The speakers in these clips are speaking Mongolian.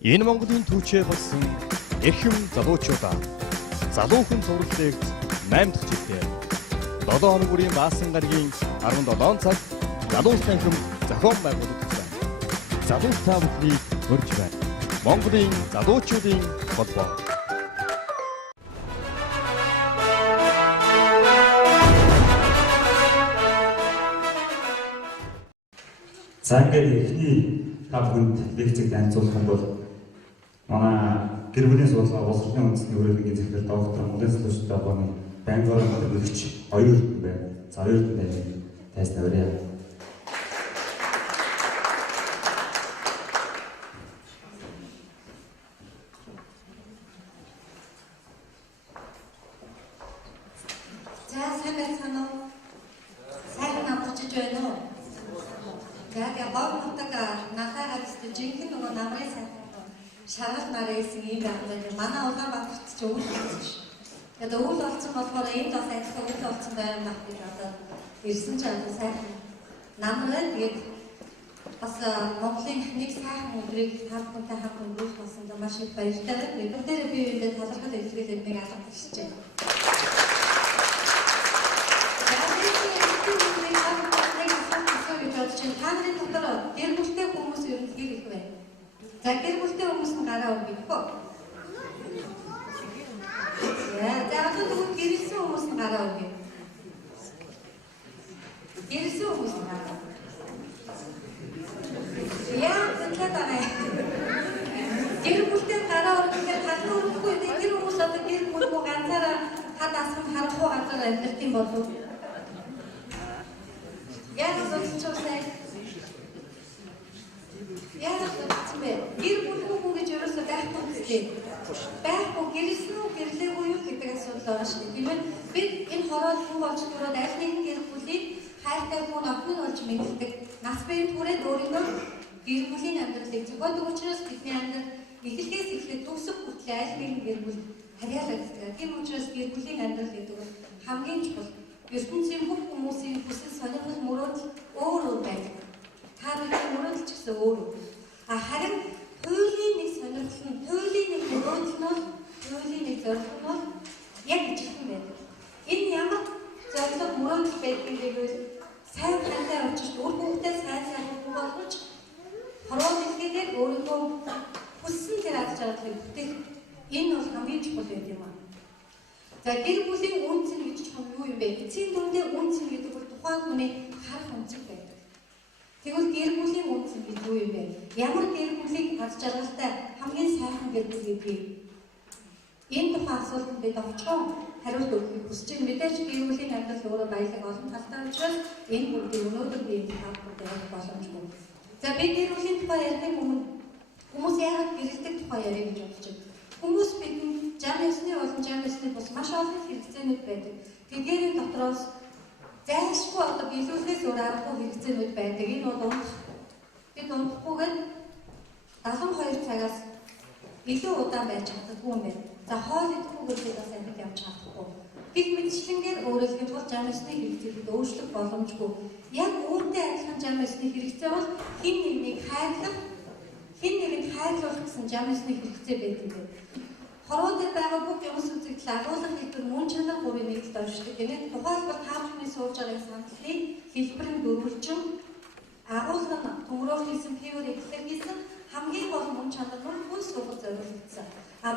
Энэ Монголын түүчээ болсон эрхэм залуучуудаа залуу хүн цувралтай 8 дахь жилдээ 7 хоног бүрийн баасан гарагийн 17 цаг залуу танхим зохион байгуулагдсан. Залуу та бүхнийг урьж байна. Монголын залуучуудын холбоо. За ингээд эхний та бүхэнд лекцийг танилцуулах нь бол манай гэр бүлийн суулгаа боловсролын үндэсний өрөөлөгийн захирал доктор Монголын залуучуудын холбооны байнгын мөрөгч оюутан байна. За оюутан байна. Тайсан аваарай. За сайн байна уу? Сайн намжиж байна уу? Яг гомтог нахагаас жинхэнэ нөгөө намрын сайхан шаргал нарийнсэн юм байна. Манай Улаанбаатарт ч өвөл болсон ш. Тэгээд өвөл болсон болохоор энд бас адилхан өвөл болсон байна нах гэж одоо ирсэн ч одоо сайхан намраа тэгээд бас Монголын нэг сайхан өдрийг та бүхэнтэй хамт өнгөрүүлэх болсон маш их баяртай. Бүгдээрээ би энэ талархал илэрхийлээд нэг алга хэлж байна. Тааны дотор гэр бүлтэй хүмүүс ер нь хэр их вэ? За гэр бүлтэй хүмүүс нь гараа өгөх үү? За одоо гэрэлсэн хүмүүс нь гараа өгөх. Гэрэлсэн хүмүүс нь гараа. Яа гэвэл гэр бүлтэй гараа өгөхээр халуун өгөхгүй тэр хүмүүс одоо гэр бүлгүй ганцаараа хад асхан харахгүй газар амьдарч юм болов уу? Яг зөвчөөсэй. Яг зөвчөө. Гэр бүлгүй хүн гэж ерөөсөө байхгүй гэжээ. Байхгүй гэрэлсэн үү гэрлээгүй юу гэдэг асуудал байгаа шүү дээ. Тийм ээ. Бид энэ хороод хүн болж түрээд аль нэгэн гэр бүлийг хайртай хүн охин болж мэддэг. Нас бие түрээд өөрийнхөө гэр бүлийн амьдралыг зохиодог учраас бидний амьдрал эхлээс эхлээд төгсөх хүртэл аль нэгэн гэр бүл харьяалагддаг. Тийм учраас гэр бүлийн амьдрал гэдэг нь хамгийн чухал. ертөнцийн бүх хүмүүсийн хүсэл сонирхол мөрөөдөл өөр байдаг. Та бүхэн мөрөөдөл ч гэсэн өөр. Харин хуулийн нэг сонирхол нь, хуулийн нэг мөрөөдөл нь, хуулийн нэг зорилго нь яг ижилхэн байдаг. Энэ ямар зорилго мөрөөдөл байдгийг гэвэл сайн хантай очиж үр хүүхдээ сайн хүү болгож хороо дэлхийдээ өөрийнхөө хүссэн тэр аз жаргалыг бүтээх энэ бол хамгийн чухал байдаг юм аа. За гэр бүлийн үнцэн гэж чухал юу юм бэ? Эцсийн дүндээ үнцэн гэдэг бол тухайн хүний харах үнцэн байдаг. Тэгвэл гэр бүлийн үнцэн гэж юу юм бэ? Ямар гэр бүлийг аз жаргалтай хамгийн сайхан гэр бүл гэдгийг энэ тухайн асуултанд бид овчхон хариулт өгөхийг хүсэж байна. Мэдээж гэр бүлийн амьдрал өөрөө баялаг олон талтай учраас энэ бүгдийг өнөөдөр би энэ хаалт ярих боломжгүй. За би гэр бүлийн тухай ярих өмнө хүмүүс яагаад гэрэлдэг тухай ярих гэж бодож байна? Хүмүүс бидэнд жам ёсны болон жам ёсны бас маш олон хэрэгцээнүүд байдаг. Тэдгээрийн дотроос зайлшгүй одоо биелүүлэхээс өөр аргагүй хэрэгцээнүүд байдаг. Энэ бол бид унахгүйгээр 72 цагаас илүү удаан байж чаддаггүй юм байна. За хоол идэхгүйгээр бид бас амьд явж чадахгүй. Гэх мэтчлэнгээр өөрөлдөх бол жам ёсны хэрэгцээүүд өөрчлөх боломжгүй. Яг үүнтэй адилхан жам ёсны хэрэгцээ бол хэн нэгнийг хайрлах, хэн нэгэнд хайрлуулах гэсэн жам ёсны хэрэгцээ байдаг. Хорвоо дээр байгаа бүх юмс үзэгдэл агуулгын хэлбэр мөн чанар бүрийн нэгдэлд оршдог. Энэ тухайлбал та бүхний сууж байгаа сандлын хэлбэрийн дөрвөлжин агуулга нь төмрөөр хийсэн пивэр эклэр хийсэн хамгийн гол мөн чанар нь хүн сувг зориулагдсан.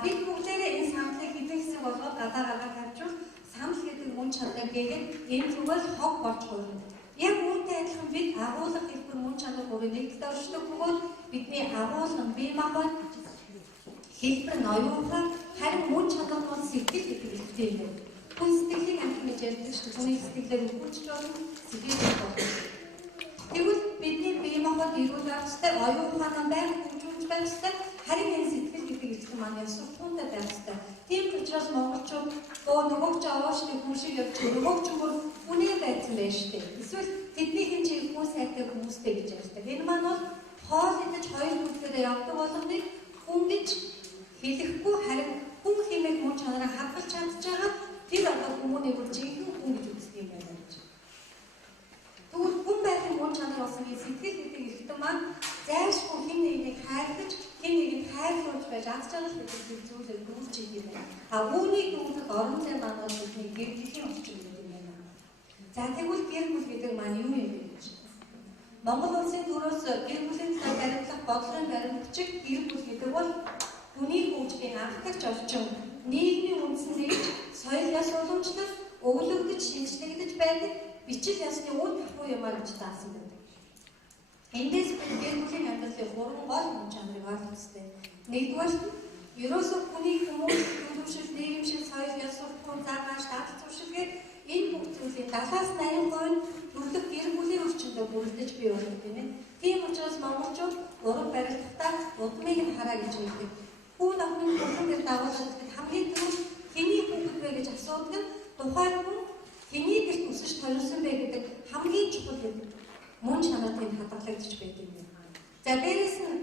Бид бүгдээрээ энэ сандлыг хэдэн хэсэг болгоод гадаа тавьчвал санал гэдэг мөн чанарыг гээд энэ зүгээр хог болж хуурна. Яг үүнтэй адилхан бид агуулга хэлбэр мөн чанар бүрийн нэгдэлд оршдог бөгөөд бидний агуулга нь бие махбод хэлбэр нь оюунхан харин мөн чанар нь сэтгэл гэдэг хэлтэй юм. Хүн сэтгэлийг амтнаж ярьдаг шүү дээ. Хүний сэтгэлээр өгүүлж болно, сэтгэлээр болно. Тэгвэл бидний бие махбод эрүүл байхтай, оюунхан байнг хөгжүүлж байхтай, харин энэ сэтгэл гэдэг хэлтэй маань ясвартай байх хэрэгтэй. Тийм учраас монголчууд нөгөөч аваашны хүн шиг явж нөгөөч бүр үнэ байсан байж шүү дээ. Эсвэл тэдний хин чиг хүн сайтай хүмүүстэй гэж ярьдаг. Энэ маань бол хоол идэж хоёр бүлгээрээ явдаг болгоныг хүн гэж хэлэхгүй харин хүн хэмээх мөн чанараа хадгалж чадчихагаа тэр одоо хүмүүний бүр жинхэнэ хүн гэж үздэг юм байна гэж. Тэгвэл хүн байх мөн чанар болсон сэтгэл гэдэг ихтэй маань зайлшгүй хэн нэгнийг хайрлаж хэн нэгийг хайрлах байж аз жаргал гэдэг зүйлээр дүүрч идэв байна. Үүнийг дүүрэх орон зай маань бидний гэр бүлийн орчин гэдэг юм байна. За тэгвэл гэр бүл гэдэг маань юу юм бэ гэж. Монгол улсын төрөөс гэр бүлийн талаар баримтлах бодлогын баримтчиг гэр бүл гэдэг бол хүний хөгжлийн анхдагч орчин, нийгмийн үндсэндээ соёл яс уламжлал, өглөгдөж шинжлэгдэж байдаг бичил ясны үн тахуй юмар гэж заасан байдаг. Эндээс гэр бүлийн амьдралын 3 гол хүн чанарыг ойлгох ёстой. Нэгдүгээр нь ерөөсөө хүний хүмүүс төлөвшил, нийгэмшил, соёл яс уламжлал, заагааш, дадлаг туршилгээд энэ бүх зүйлийг 70-80% төрлөх гэр бүлийн орчиндөө бүрдэж бий болгох юм байна. Тийм учраас монголчууд уран барилгатаа удмыг нь хараа гэж хэлдэг. Хүн ахны бүхэн дээр дагуулдаг хамгийн түрүүнд хэний хүүхэд вэ гэж асуудаг нь тухайн хүн хэний гэрт өсөж толирсон бэ гэдэг хамгийн чухал гэдэг мөн чанарын хадгалагдчих байдаг юм. За дээрэс нь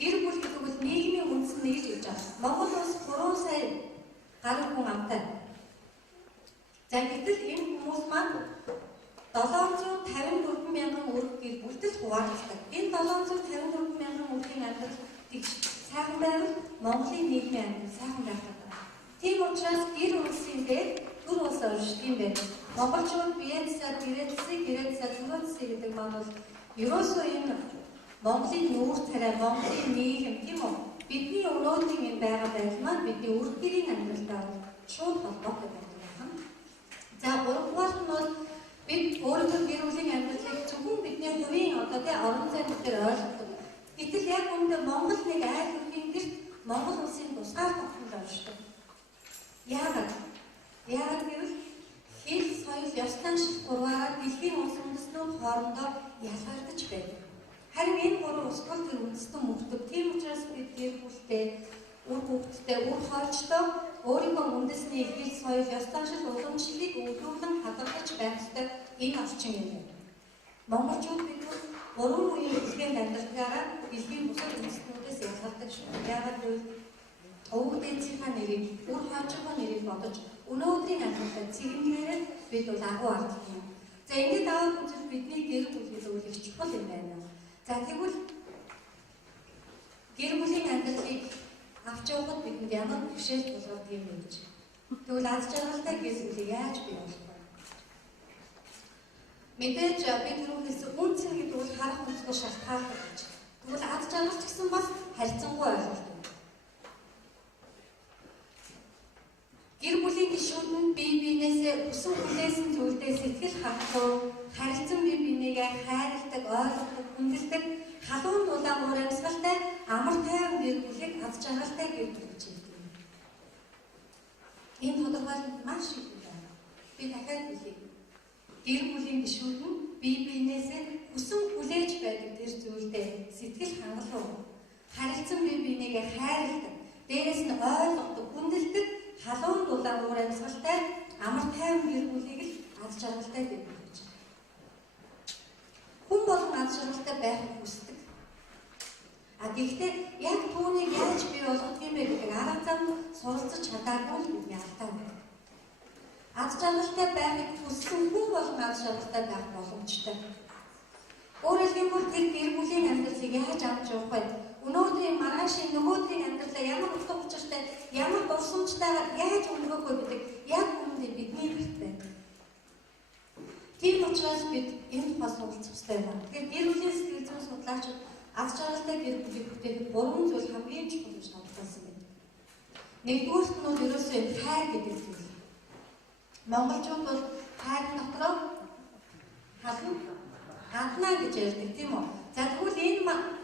гэр бүл гэдэг бол нийгмийн үндсэн нэгж гэж байна. Монгол улс 3 сая гаруй хүн амтай. За гэтэл энэ хүмүүс маань 754 мянган өрг гэр бүлд хуваагддаг. Энэ 754 мянган өргийн амьдрал тэгш сайхан байвал Монголын нийгмийн амьдрал сайхан байх гэдэг. Тийм учраас гэр бүлийн дээр төр ус оршиж юм байна. Монголчууд биеэсээ гэрээсээ төрөөсөө гэдэг маань бол ерөөсөө энэ Монголын нүүр царай, Монголын нийгэм тийм үү? Бидний өнөөдрийн энэ байгаа байдал маань бидний өрг гэрийн амьдралтай шууд холбоотой байна. За гуравдугаар нь бол бид өөрийнхөө гэр бүлийн амьдралыг зөвхөн бидний хувийн одоо тий орон зай дээр ойлгодог. Гэтэл яг үүндээ Монгол нэг айл өрхийн гэрт Монгол улсын тусгаар тогтмол оршдог. Яагаад гэвэл хэл, соёл, ёс заншил гурваараа дэлхийн улс үндэстнүүд хоорондоо ялгагдаж байдаг. Харин энэ гурван улс төр тэр үндэстэн мөгдөг. Тийм учраас бид гэр бүлтэй, үр хүүхэдтэй, үр хоолчтой өөрийнхөө үндэсний хэл, соёл, ёс заншил уламжлалыг өвлүүлэн хадгалж байх ёстой энэ орчин юм байна. Монголчууд бид 3 үеийн дэлхийн амьдралаараа дэлхийн бусад үндэстнүүдээс ялгардаг шүү. Яагаад гэвэл өвгдээцийнхаа нэрийг, үр хоолчийнхаа нэрийг бодож өнөөдрийн амьдралаа цэгнээрээ бид бол агуу арддаг юм. За ингээд аваад үзвэл бидний гэр бүл гэдэг үйл их чухал юм байна. За тэгвэл гэр бүлийн амьдралыг авч явахад бидэнд ямар бэрхшээл тулгардаг юм бэ гэж. Тэгвэл аз жаргалтай гэр бүлийг яаж бий болгох вэ? Мэдээж би түрүүнээс үнцэн гэдэг бол харах үнцгүй шалтгаалдаг гэж. Тэгвэл аз жаргал ч гэсэн бас харьцангуй ойлголт юм. Гэр бүлийн гишүүд нь бие биенээсээ өсөн хүлээсэн зүйлдээ сэтгэл хангалуун, харилцан бие биенийгээ хайрладаг, ойлгодог, хүндэлдэг, халуун дулаан уур амьсгалтай, амар тайван гэр бүлийг аз жаргалтай гэр бүл гэж хэлдэг. Энэ тодорхойлолт маш их байна. Би дахиад хэлье. Гэр бүлийн гишүүд нь бие биенээсээ өсөн хүлээж байдаг тэр зүйлдээ сэтгэл хангалуун, харилцан бие биенийгээ хайрладаг, дээрээс нь ойлгодог, хүндэлдэг, халуун дулаан уур амьсгалтай амар тайван гэр бүлийг л аз жаргалтай гэр бүл гэж. Хүн болгон аз жаргалтай байхыг хүсдэг. Гэхдээ яг түүнийг яаж бий болгох юм бэ гэдэг арга зам суралцаж чадаагүй л бидний алдаа байна. Аз жаргалтай байхыг хүссэн хүн болгон аз жаргалтай байх боломжтой. Өөрөөр хэлбэл тэр гэр бүлийн амьдралыг яаж авч явах вэ? Өнөөдрийн маргаашийн нөгөөдрийн амьдралаа ямар утга учиртай, ямар дурсамжтайгаар яаж өнгөрөх вэ гэдэг яг үүндээ бидний гэрт байна. Тийм учраас бид энэ тухай суралцах хэрэгтэй байна. Тэгэхээр гэр бүлийн сэтгэл зүйн судлаачид аз жаргалтай гэр бүлийг бүтээхэд 3 зүйл хамгийн чухал гэж тооцоолсон байна. Нэгдүгээрт нь бол ерөөсөө хайр гэдэг зүйл. Монголчууд бол хайр дотроо хаднаа гэж ярьдаг тийм үү? За тэгвэл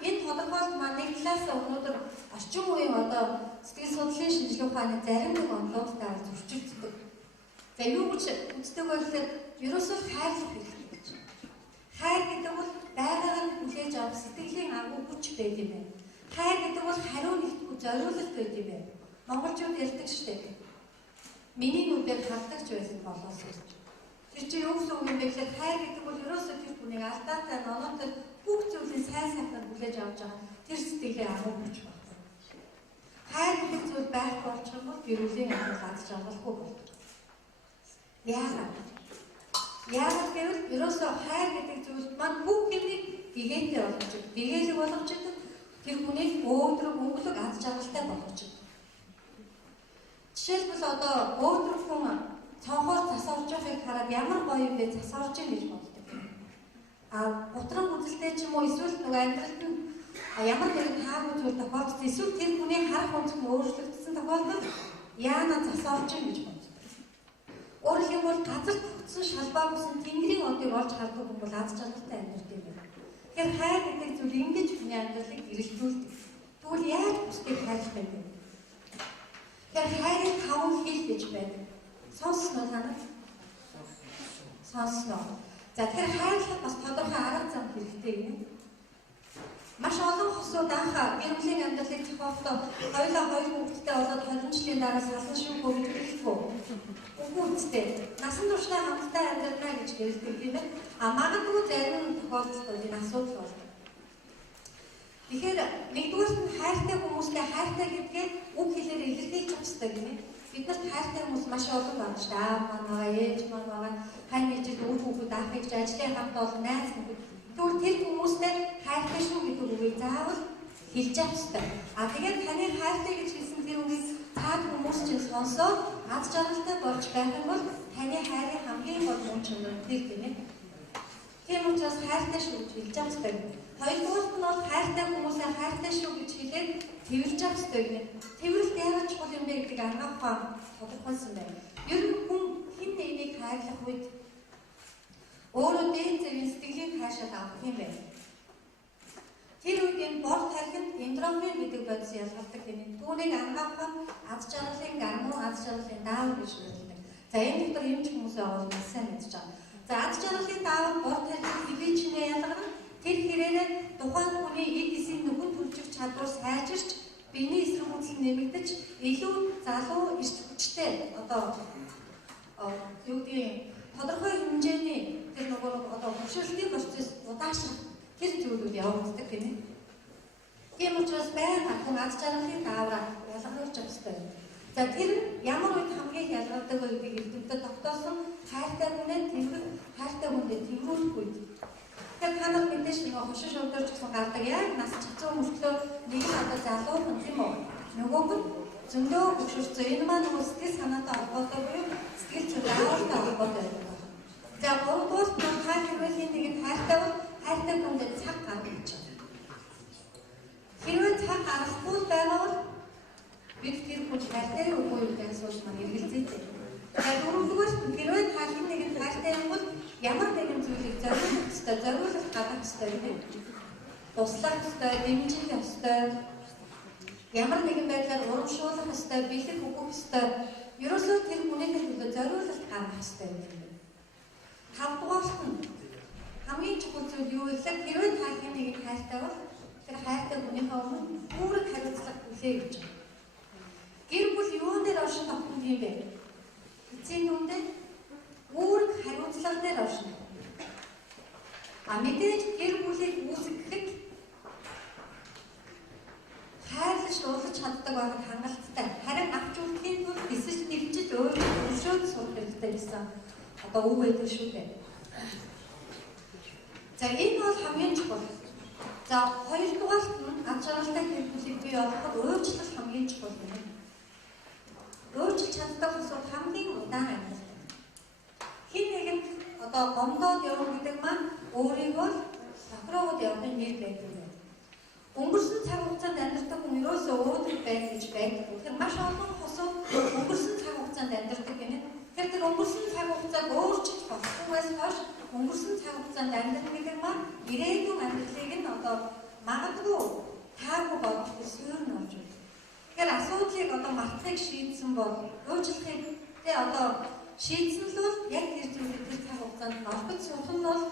энэ тодорхойлолт маань нэг талаас өнөөдөр орчин үеийн одоо сэтгэл судлалын шинжилгээ ухааны зарим нэг онолуудтай зөрчилддөг. За юу гэж үздэг вэ гэхээр ерөөсөө хайрлах хэрэгтэй гэж. Хайр гэдэг бол байгаагаар хүлээж авах сэтгэлийн агуу хүч байд юм байна. Хайр гэдэг бол хариу нэгтгэх зориулалт байд юм байна. Монголчууд ярьдаг шүү дээ. Миний нүдээр хандлагч байсан болоос гэж. Тэр чинь юу гэсэн үг юм бэ гэхээр хайр гэдэг бол ерөөсөө тэр хүнийг алдаатай ноноотой бүх зүйлийг сайн сайхнаар хүлээж авч байгаа тэр сэтгэлийн агуу хүч байна. Хайр гэдэг зүйл байхгүй болчих юм бол гэр бүлийн амьдрал аз жаргалгүй болдог. Яагаад гэвэл ерөөсөө хайр гэдэг зүйл маань бүх юмыг бигээтэй болгож, биgeэлэг болгож тэр хүнийг өөдрөг өнгөлөг аз жаргалтай болгож. Жишээлбэл одоо өөдрөг хүн цонхоор засаарч байгааг хараад ямар гоё юм бэ засаарч юм гэж боддог. Утран үзэлтэй ч юм уу эсвэл нөгөө амьдралд нь ямар нэгэн таагүй зүйл тохиолдсон эсвэл тэр хүний харах өнцөг нь өөрчлөгдсөн тохиолдолд яана засаарч юм гэж боддог. Өөрөөр хэлбэл газар тогтсон шалбаа бүсэн тэнгэрийн одыг олж хардаг хүн бол аз жаргалтай амьдрэх юм байна. Тэгэхээр хайр гэдэг зүйл ингэж хүний амьдралыг гэрэлтүүлдэг. Тэгвэл яаж бусдыг хайрлах юм бэ? Тэгэхээр хайрын 5 хил гэж байдаг. Сонсноо танаа. Сонсноо. За тэгэхээр хайрлах бас тодорхой арга зам хэрэгтэй юм. Маш олон хосууд анх гэр бүлийн амьдралыг зохиохдоо хоёулаа хоёр хүүхэдтэй болоод 20 жилийн дараа салсан шүү хөвөлдөлгүй. Үгүйтэй. Насан туршдаа хамтдаа амьдралаа гэж хэлдэг юм байна. Магадгүй зарим тохиолдолд энэ асуудал болдог. Тэгэхээр нэгдүгээр нь хайртай хүмүүстэй хайртай гэдгээ үг хэлээр илэрхийлж чаддаг юм ээ. Бид нарт хайртай хүмүүс маш олон байна шүү дээ. Аав маань, ээж маань байгаа, хань ээжид үр хүүхэд ах ээж ажлын хамт олон найз нөхөд. Тэгвэл тэр хүмүүстэй хайртай шүү гэдэг үгийг заавал хэлж авах хэрэгтэй. Тэгээд таны хайртай гэж хэлсэн тэр үгийг цаад хүмүүс чинь сонсоод аз жаргалтай болж байх юм бол таны хайрын хамгийн гол мөн чанар тэр тийм ээ. Тийм учраас хайртай шүү гэж хэлж авах хэрэгтэй. Хоёрдугаар нь бол хайртай хүмүүсээ хайртай шүү гэж хэлээд тэрвэрж авах хэрэгтэй гэнэ. Тэрвэрлт яагаад чухал юм бэ гэдэг анхаарах тодорхойлсон байна. Ер нь хүн хэн нэгнийг хайрлах үед өөрөө дээд зэргийн сэтгэлийн хаашаа авах юм байна. Тэр үед энэ бор тархинд эндорфин гэдэг бодис ялгардаг гэнэ. Түүнийг анхаарах аз жаргалын гормон, аз жаргалын даавар гэж нэрлэдэг. За энэ дотор юм ч хүмүүс байгаа бол сайн мэдж байгаа. За аз жаргалын даавар бор тархинд хэвээ чинээ ялгарна. Тэр хэрээрээ тухайн хүний эд эсийн нүхэн төржих чадвар сайжирч, биений эсрэг үзэл нэмэгдэж, илүү залуу эрч хүчтэй юу гэдгийг тодорхой хэмжээний тэр нөгөө хөвшөлтийн процесс удаашрах тэр зүйлүүд явагддаг гэнэ. Тийм учраас байнга хүн аз жаргалын даавраа ялгаруулж авах хэрэгтэй. За тэр ямар үед хамгийн ялгардаг вэ гэдгийг эрдэмтэд тогтоосон хайртай хүнээ тэрвэр хайртай хүндээ тэрвэрүүлэх үед. Тэгэхээр та нар мэдээж нөгөө хошин шөвдөрч гэсэн гардаг яг нас цацуу мөртлөө нэг нь одоо залуухан тийм үү? Нөгөөг нь зөндөө хөвшөрцөө энэ маань нөгөө сэтгэл санаатай холбоотой буюу сэтгэл зүйтэй холбоотой байдаг. За гуравдугаар нь хайр хэрэглэлийн нэг хайртай бол хайртай хүндээ цаг гаргаж байна. Хэрвээ цаг гаргахгүй байгаа бол бид тэр хүн хайртай үгүй юу гэж асууж маань эргэлзээтэй. Тэгэхээр дөрөвдүгээр хэрвээ та хэн нэгэн хайртай юм бол ямар нэгэн зүйлийг зориулах ёстой, зориулалт гадах ёстой юм. Туслах ёстой, дэмжих ёстой. Ямар нэгэн байдлаар урамшуулах ёстой, бэлэг өгөх ёстой. Ерөөсөө тэр хүнийхээ төлөө зориулалт гаргах ёстой юм. Тавдугаарт нь хамгийн чухал зүйл юу вэ гэхээр хэрвээ та хэн нэгэн хайртай бол тэр хайртай хүнийхээ өмнө үүрэг хариуцлага хүлээх гэж байна. Гэр бүл юун дээр оршин тогтмол юм бэ? Эцсийн дүндээ үүрэг хариуцлага дээр оршин. Мэдээж гэр бүлийг үүсгэхэд хайрлаж дурлаж чаддаг байх хангалттай. Харин авч үлдэхийн тулд эсэж нэгжил өөрөө өшөөд сурах хэрэгтэй гэсэн үг байдаг шүү дээ. За энэ бол хамгийн чухал. За хоёрдугаарт нь аз жаргалтай гэр бүлийг бий болгоход өөрчлөлт хамгийн чухал юм. Өөрчлөж чаддаг хүмүүс хамгийн удаан амьдардаг. Хин нэгэнд гомдоод явах гэдэг маань өөрийгөө сахроод явахын нэр байдаг юм. Өнгөрсөн цаг хугацаанд амьдардаг хүн ерөөсөө өөдрөг байх гэж байдаг. Тэгэхээр маш олон хосууд өнгөрсөн цаг хугацаанд амьдардаг гэнэ. Тэгэхээр тэр өнгөрсөн цаг хугацааг өөрчилж болохгүйгээс хойш өнгөрсөн цаг хугацаанд амьдрах гэдэг маань ирээдүйн амьдралыг нь магадгүй таагүй болгох төсвөр нь болж байна. Тэгэхээр асуудлыг мартахыг шийдсэн бол уучлахыг шийдсэн л бол яг тэр зүйлийг тэр цаг хугацаанд орхиж суух нь бол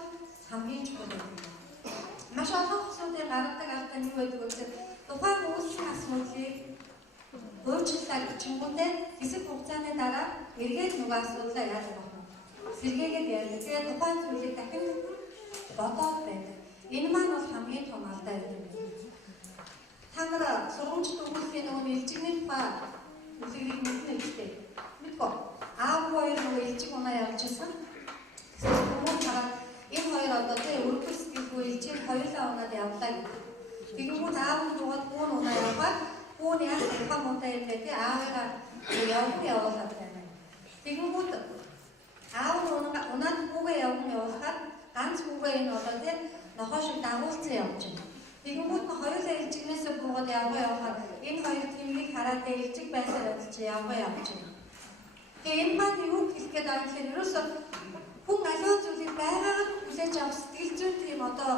хамгийн чухал юм. Маш олон хүмүүсийн гаргадаг арга нь юу байдаг вэ гэхээр тухайн хүмүүсийн асуудлыг өөрчлөлт гिचингүүтээ хэсэг хугацааны дараа эргээд нөгөө асуудлаа яаж авах вэ? Сэргээгээд ярьдаг. Тэгээд тухайн зүйлийг дахин бодоод байдаг. Энэ маань бол хамгийн том алдаа юм. Та нар сургуульч төгсөлийн нөгөө илжигний тухай үлгэрийг мэднэ гэжтэй. Мэдгүй. Аав хоёр нөгөө илжиг унаа явж байсан. Хүмүүс хараад энэ хоёр өргөл сэтгэлгүй илжиг хоёулаа унаад явлаа гэдэг. Тэгэнгүүт аав нь дугаад бүүн унаа яваад бүүн яаж яхан муутай юм бэ тий аавыгаа явуулаад байна. Тэгэнгүүт аав нь унаад хүүгээ явуулахад ганц хүүгээ энэ болоо тий нохоо шиг дагуулсан явж байна. Тэгэнгүүт хоёулаа элжигнээсээ буугаад явахад энэ хоёр тэмнийг хараад элжиг байсаар явж явж байна. Тэгээ энэ маань юу хэлэх гээд байгаа юм гэхээр ерөөсөө хүн аливаа зүйлийг байгаагаар хүлээж авах сэтгэл зүйн тийм одоо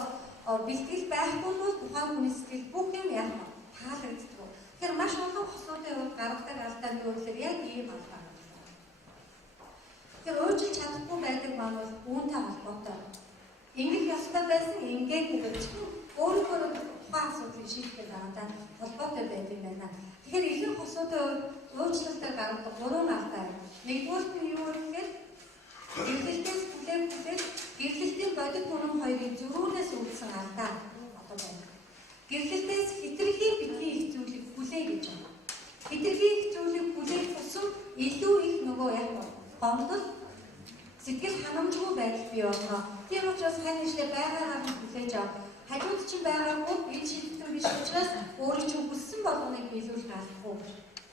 бэлтгэл байхгүй бол тухайн хүний сэтгэл бүх юм яг таалагддаг. Тэгэхээр маш олон хосуудын хувьд гаргадаг алдаа нь юу гэхээр яг ийм алдаа. Тэгэхээр өөрчилж чадахгүй байдаг маань бол үүнтэй холбоотой. Ингэх ёстой байсан ингээггүй гэж өөрөөр тухайн асуудлыг шийдэх дараатай холбоотой байдаг юм байна. Тэгэхээр ихэнх хосуудын хувьд өөрчлөлтөөр гаргадаг 3 алдаа байна. Нэгдүгээр нь юу гэхээр гэрлэлтээс гэрлэлтийн бодит үнэн хоёрын зөрүүнээс үүдсэн алдаа одоо байна. Гэрлэлтээс хитрхи бидний их зүйлийг хүлэе гэж байна. Хитрхи их зүйлийг хүлээх тусам илүү их нөгөө яг гомдол сэтгэл ханамжгүй байдал бий болно. Тийм учраас хань нэшлээ байгаагаар нь хүлээж ав. Хажууд чинь байгаагүй энэ шийдвэр биш учраас өөрөө чинь хүссэн болгоныг биелүүлэх албагүй.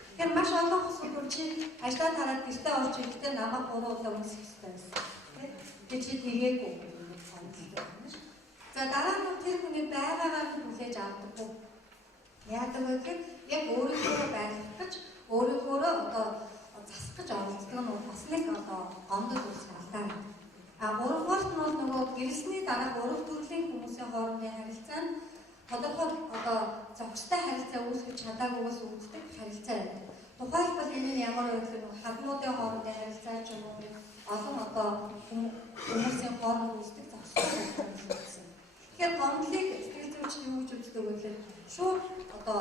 Тэгэхээр маш олон хүмүүс чи ажлаа тараад гэртээ орж ирэхдээ намайг 3 удаа үсэх хэрэгтэй байсан. Тэгээд чи тэгээгүй. За дараа нь тэр хүний байгаагаар нь хүлээж авдаггүй. Яадаг вэ гэхээр яг өөрийнхөө байлгах гэж өөрийнхөө одоо засах гэж оролцдог нь бас нэг одоо гомдол үүсгэх алдаа. Гуравдугаар нь бол нөгөө гэрэлсний дараа 3 төрлийн хүмүүсийн хоорондын харилцаа нь тодорхой одоо зохистой харилцаа үүсгэж чадаагүйгээс үүддэг харилцаа байдаг. Тухайлбал энэ ямар вэ гэхээр хадмуудын хоорондын харилцаа ч юм уу олон одоо хүмүүсийн хооронд үүсдэг зохистой харилцаа гэсэн. Тэгэхээр гомдлыг сэтгэл зүйчний юу гэж үздэг вэ гэхээр шууд одоо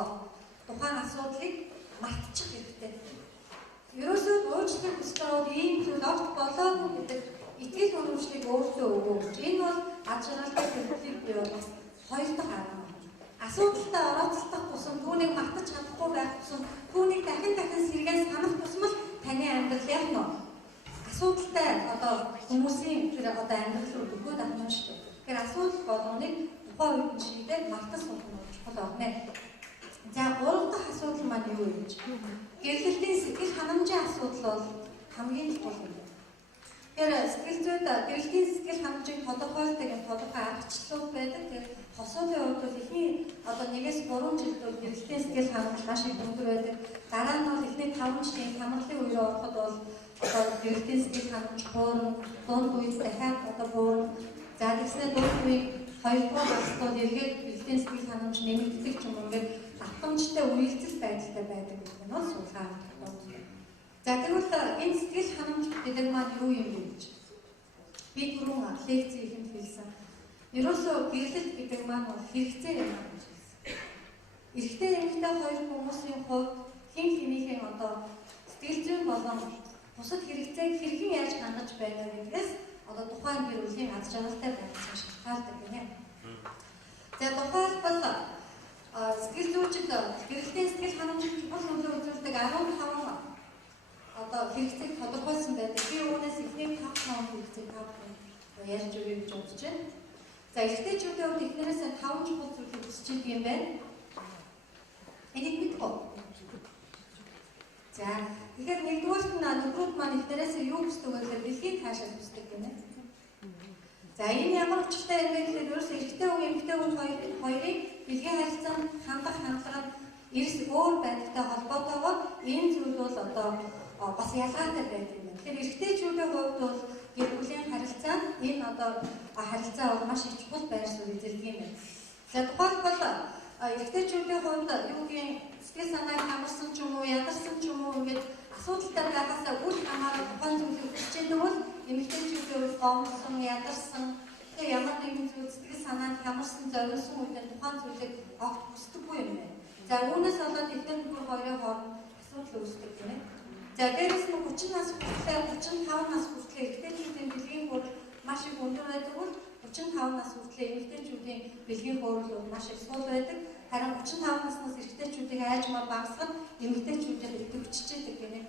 тухайн асуудлыг мартчих хэрэгтэй. Ерөөсөө уучлах ёстой бол ийм зүйл огт болоогүй гэдэг итгэл үнэмшлийг өөртөө өгөө гэж. Энэ бол аж аргалтай төлөвлөлийг бий болгох хоёр дахь арга. Асуудалтай орооцолдох тусам түүнийг мартаж чадахгүй байх тусам түүнийг дахин сэргээс санах тусмал таны амьдрал яг нь асуудалтай одоо хүмүүсийн тэр одоо амьдрал руу өгөөд авна шүү дээ. Тэгэхээр асуудал болгоныг тухайн үед шийдээд мартаж суух нь чухал байна. За 3 дахь асуудал маань юу вэ гэж? Гэрлэлтийн сэтгэл ханамжийн асуудал бол хамгийн чухал юм. Тэгэхээр сэтгэл зүйд гэрлэлтийн сэтгэл ханамжийг тодорхойлдог юм тодорхой аргачлалууд байдаг. Тэгэхээр хосуудын хувьд бол эхний одоо 1-3 жилд бол гэрлэлтийн сэтгэл ханамж маш их өндөр байдаг. Дараа нь бол эхний 5 жилийн хамралын үеэр ороход бол одоо гэрлэлтийн сэтгэл ханамж буурна, дунд үед дахиад одоо буурна. За тэгснээр дунд үед 2-р настай эргээд гэрлэлтийн сэтгэл ханамж нэмэгддэг ч юм уу ингээд давтамжтай үйлдэл байдалтай байдаг гэх нь бол суулгаа. За тэгвэл энэ сэтгэл ханамж гэдэг маань юу юм бэ гэж би түрүүн лекц хийхэд хэлсэн. Ерөөсөө гэрлэлт гэдэг маань бол хэрэгцээ юм гэж хэлсэн. Эрэгтэй эмэгтэй хоёр хүмүүсийн хувьд хэн хэмээхэн одоо сэтгэл зүйн болон бусад хэрэгцээг хэрхэн яаж хангаж байна гэдгээс одоо тухайн гэр бүлийн аз жаргалтай байхаас шалтгаалдаг гэнэ. За тухайлбал сэтгэл зүйчид гэрлэлтийн сэтгэл ханамжийг чухал нөлөө үзүүлдэг 15 одоо хэрэгцээг тодорхойлсон байдаг. Би үүнээс эхний 5 хэрэгцээг ярьж өгье гэж бодож байна. За эрэгтэйчүүдийн хувьд эхнэрээс 5 чухал зүйлийг хүсэж байгаа юм байна. Энийг мэдгүй. За тэгэхээр нэгдүгээр нь нөхрүүд маань эхнэрээс юу хүсдэг вэ гэхээр дэлхийд хаашаа хүсдэг гэнэ. За энэ ямар учиртай юм бэ гэхээр ерөөсөө эрэгтэй хүн эмэгтэй хүн хоёрыг дэлхийн харилцаанд хандах хандлага эрс өөр байдалтай холбоотойгоор энэ зүйл бол одоо бас ялгаатай байдаг юм байна. Тэгэхээр эрэгтэйчүүдийн хувьд бол гэр бүлийн харилцаа энэ одоо харилцаа бол маш их чухал байр суурь эзэлдэг юм байна. За тухайлбал эрэгтэйчүүдийн хувьд юу гэх сэтгэл санааг хамарсан ч юм уу, ядарсан ч юм уу ингээд асуудалтай байгаасаа үл хамааран тухайн зүйлийг хүсэж байгаа бол эмэгтэйчүүдийн хувьд гомдсон, ядарсан тэгээ ямар нэгэн зүйл сэтгэл санааг хамарсан, зориулсан үедээ тухайн зүйлийг огт хүсдэггүй юм байна. За үүнээс болоод эхнэр нөхөр хоёрын хооронд асуудал үүсдэг гэнэ. За дээрээс нь 30 нас хүртэл 35 нас хүртэл эрэгтэйчүүдийн бэлгийн хурал маш их өндөр байдаг бол 35 нас хүртэл эмэгтэйчүүдийн бэлгийн хурал маш их сул байдаг. Харин 35 наснаас эрэгтэйчүүдийг айжмаар багасгах эмэгтэйчүүдийн идэвхжижээдэг гэнэ.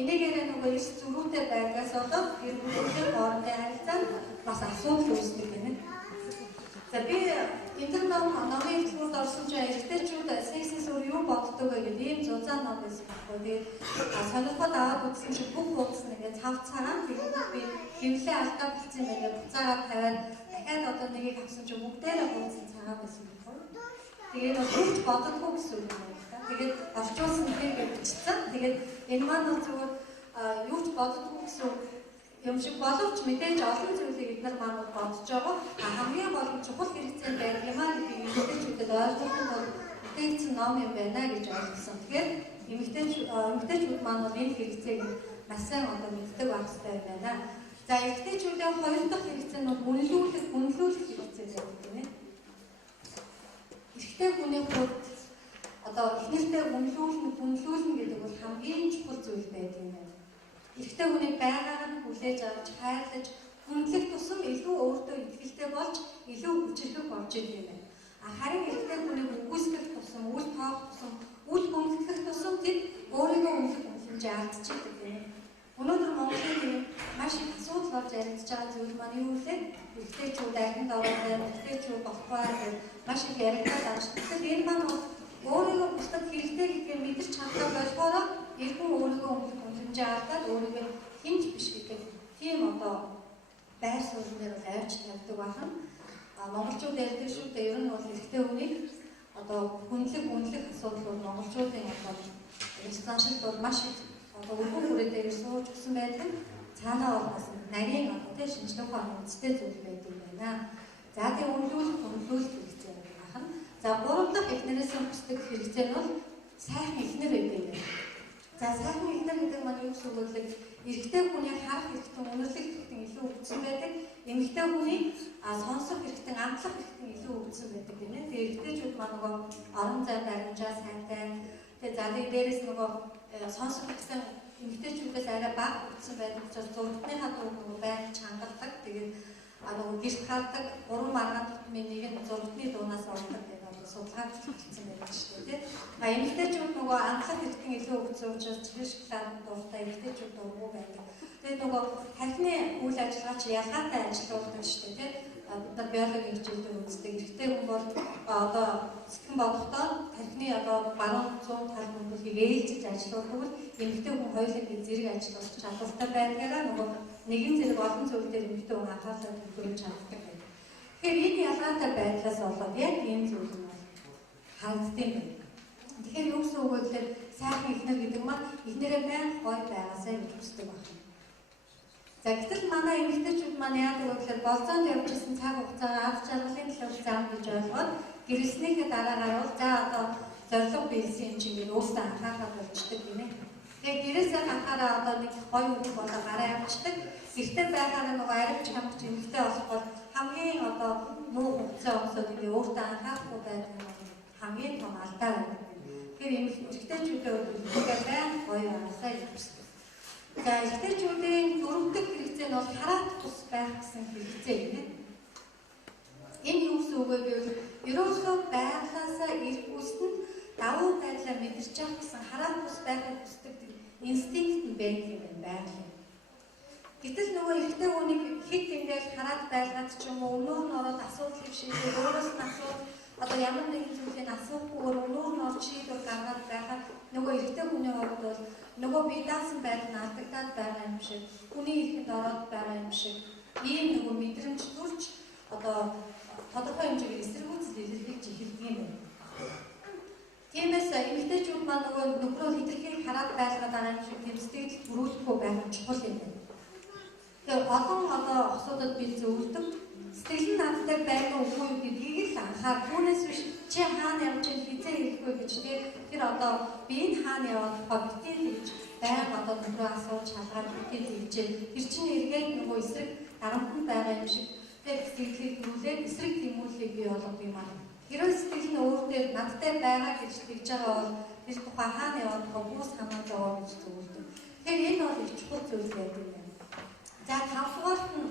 Энийгээрээ нөгөө эрс зөрүүтэй байгаас болоод гэр бүлийн хоорондын харилцаанд бас асуудал үүсдэг гэнэ. За би энэ номын хэлбэрт орсон чинь эрэгтэйчүүд сексээс өөр юу боддог вэ гэдэг ийм зузаан ном байсан байхгүй. Тэгээд сонирхоод аваад үзсэн чинь бүх хуудас нэгээ цав цагаан тэгээд би хэвлээ алдаа болцсон байгаад буцаагаад тавиад дахиад одоо нэгийг авсан чинь бүгдээрээ хуудсан цагаан байсан байхгүй. Тэгээд хөвч боддоггүй гэсэн үг юм байна. Тэгээд орчуулсан нэгийг бичсэн. Тэгээд энэ маань зүгээр юу ч боддоггүй гэсэн юм шиг боловч мэдээж олон зүйлийг эдгээр маань бодож байгаа. Хамгийн гол нь чухал хэрэгцээ байдаг юм аа гэдэг эмэгтэйчүүдэд ойлгуулахын тулд бүтээгдсэн ном юм байна гэж ойлгосон. Тэгэхээр эмэгтэйчүүд маань энэ хэрэгцээг маш сайн одоо мэддэг байх хэрэгтэй юм байна. За эмэгтэйчүүдийн хоёр дахь хэрэгцээ нь үнэлүүлэх хэрэгцээ байдаг тийм ээ. Эрэгтэй хүний хувьд одоо эхнэртэй үнэлүүлнэ гэдэг бол хамгийн чухал зүйл байдаг юм байна. Эрэгтэй хүний байгааг нь хүлээж авч хайрлаж хүндлэх тусам илүү өөртөө итгэлтэй болж илүү хүчрхэг болж идэг юм байна. Харин эрэгтэй хүнийг үгүйсгэх тусам, үл тоох тусам, үл хүндлэх тусам тэд өөрийгөө үнэлж алдчихдаг юм. Өнөөдөр Монголын маш их асуудал болж яригдж байгаа зүйл маань юу вэ? Эрэгтэйчүүд архинд ороод байна, эрэгтэйчүүд болохгүй гэж маш их яригдаад байна. Тэгэхээр энэ маань өөрийгөө бусдад хэрэгтэй гэдгийг мэдэрч чаддаг болохоор эргэн өөрийгөө үнэлж алдаад өөрийгөө хинж биш гэдэг тийм одоо байр суурь дээр бол авч тавьдаг байна. Монголчууд ярьдаг шүү дээ. Ер нь бол эрэгтэй хүнийг одоо үнэлэх асуудал бол монголчуудын одоо стандарт бол маш их одоо өргөн хүрээ дээр сууж өгсөн байдаг. Цаанаа бол нарийн одоо тийм шинжлэх ухааны үндэстэй зүйл байдаг юм байна. За тийм үнэлүүлэх хэрэгцээ байна. За гурав дахь эхнэрээс хүсдэг хэрэгцээ нь бол сайхан эхнэр байдаг юм. За сайхан эхнэр гэдэг маань юу гэсэн үг вэ? Эрэгтэй хүний харах хэрэгтэн, үнэрлэх хэрэгтэн илүү өгсөн байдаг. Эмэгтэй хүний сонсох хэрэгтэн, амтлах хэрэгтэн илүү өгсөн байдаг гэнэ. Тэгээ эрэгтэйчүүд маань нөгөө орон зай баримжаа сайтай. Тэгээ залыг дээрээс нөгөө сонсох хэрэгтэн эмэгтэйчүүдээс арай бага өгсөн байдаг учраас зургатныхаа дууг нөгөө байнг чангадаг. Тэгээд нөгөө гэрт хаадаг 3 маргаан тутмын нэг нь зургатны дуунаас ордог гэдэг судалгаа хийсэн байдаг шүү дээ. Эмэгтэйчүүд нөгөө анхлах хэрэгтэн илүү өгсөн учраас чихэр шоколад дуртай эмэгтэйчүүд дургу байдаг. Тэгээд нөгөө тархины үйл ажиллагаа чи ялгаатай ажилладаг шүү дээ. Бид нар биологийн хичээлээр үздэг. Эрэгтэй хүн бол одоо сэтгэн бодохдоо тархины одоо баруун 100 тал хөндлөлийг ээлжиж ажилладаг бол эмэгтэй хүн хоёулаа зэрэг ажиллах чадвартай байдгаараа нөгөө нэгэн зэрэг олон зүйл дээр эмэгтэй хүн анхаарлаа төвлөрүүлж чаддаг байдаг. Тэгэхээр энэ ялгаатай байдлаас болоод яг ийм зүйл нь харагддаг юм. Тэгэхээр юу гэсэн үг вэ гэхээр сайхан эхнэр гэдэг маань эхнэрээ байнга гоё байгаасаа гэж хүсдэг байна. За гэтэл манай эмэгтэйчүүд маань яадаг вэ гэхээр болзоонд явж ирсэн цаг хугацаагаа аз жаргалын төлөв зам гэж ойлгоод гэрэлснийхээ дараагаар бол за одоо зорилго биелсэн юм чинь ингээд өөртөө анхаарал болчдөг гинэ. Тэгээ гэрээсээ анхаараа одоо нэг гоё үг болоо гараа явчихдаг. Гэртээ байхаараа нөгөө аривч хамгач эмэгтэй болох бол хамгийн одоо муу хугацаа өгсөд ингээд өөртөө анхаарахгүй байдаг нь хамгийн том алдаа байдаг. Тэгэхээр эмэгтэйчүүдээ өөртөө байнга гоё байгаасаа гэж хүсдэг. За эрэгтэйчүүдийн дөрөвдөг хэрэгцээ нь бол хараат тус байх гэсэн хэрэгцээ юм. Энэ юу гэсэн үг вэ гэвэл ерөөсөө байглаасаа ирэх үстэнд давуу байдлаа мэдэрч явах гэсэн хараат тус байхыг хүсдэг инстинкт нь байдаг юм байна. Гэтэл нөгөө эрэгтэй хүнийг хэд ингээд хараат байлгаад ч юм уу өнөөр нь ороод асуудлыг шийдэх өөрөөс нь асуудал одоо ямар нэгэн зүйлийг асуухгүйгээр өнөөр нь орж шийдвэр гаргаад байхад нөгөө эрэгтэй хүний хувьд бол нөгөө бие даасан байдал нь алдагдаад байгаа юм шиг, хүний ихэнд ороод байгаа юм шиг ийм нөгөө мэдрэмж төрж одоо тодорхой хэмжээгээр эсэргүүцэл илэрхийлж эхэлдэг юм байна. Тиймээс эмэгтэйчүүд маань нөгөө нөхрөө хэтэрхийг хараад байлгаад байгаа юм шиг тэмцэтгэл бүрүүлэхгүй байх нь чухал юм байна. Тэгээ олон одоо асуудад би зөвлөдөг. Сэтгэл нь надтай байгаа үгүй юу гэдгийг л анхаар. Түүнээс биш чи хаана явж хизээ хэлэх вэ гэж тэр одоо би энэ хаана яваад битээ гэж байнга одоо нөхрөө асууж шалгаад битээ хэлж тэр чинь эргээд нөгөө эсрэг дарамтнд байгаа юм шиг тэр сэтгэлийг төрүүлээд эсрэг тэмүүлэлийг бий болгох юм аа. Хэрвээ сэтгэл нь өөр дээр надтай байгаа гэж тэгж байгаа бол тэр тухай хаана яваад бус хамааж байгаа гэж зөвлөдөг. Тэгэхээр энэ бол их чухал зүйл байдаг юм. За тавдугаарт нь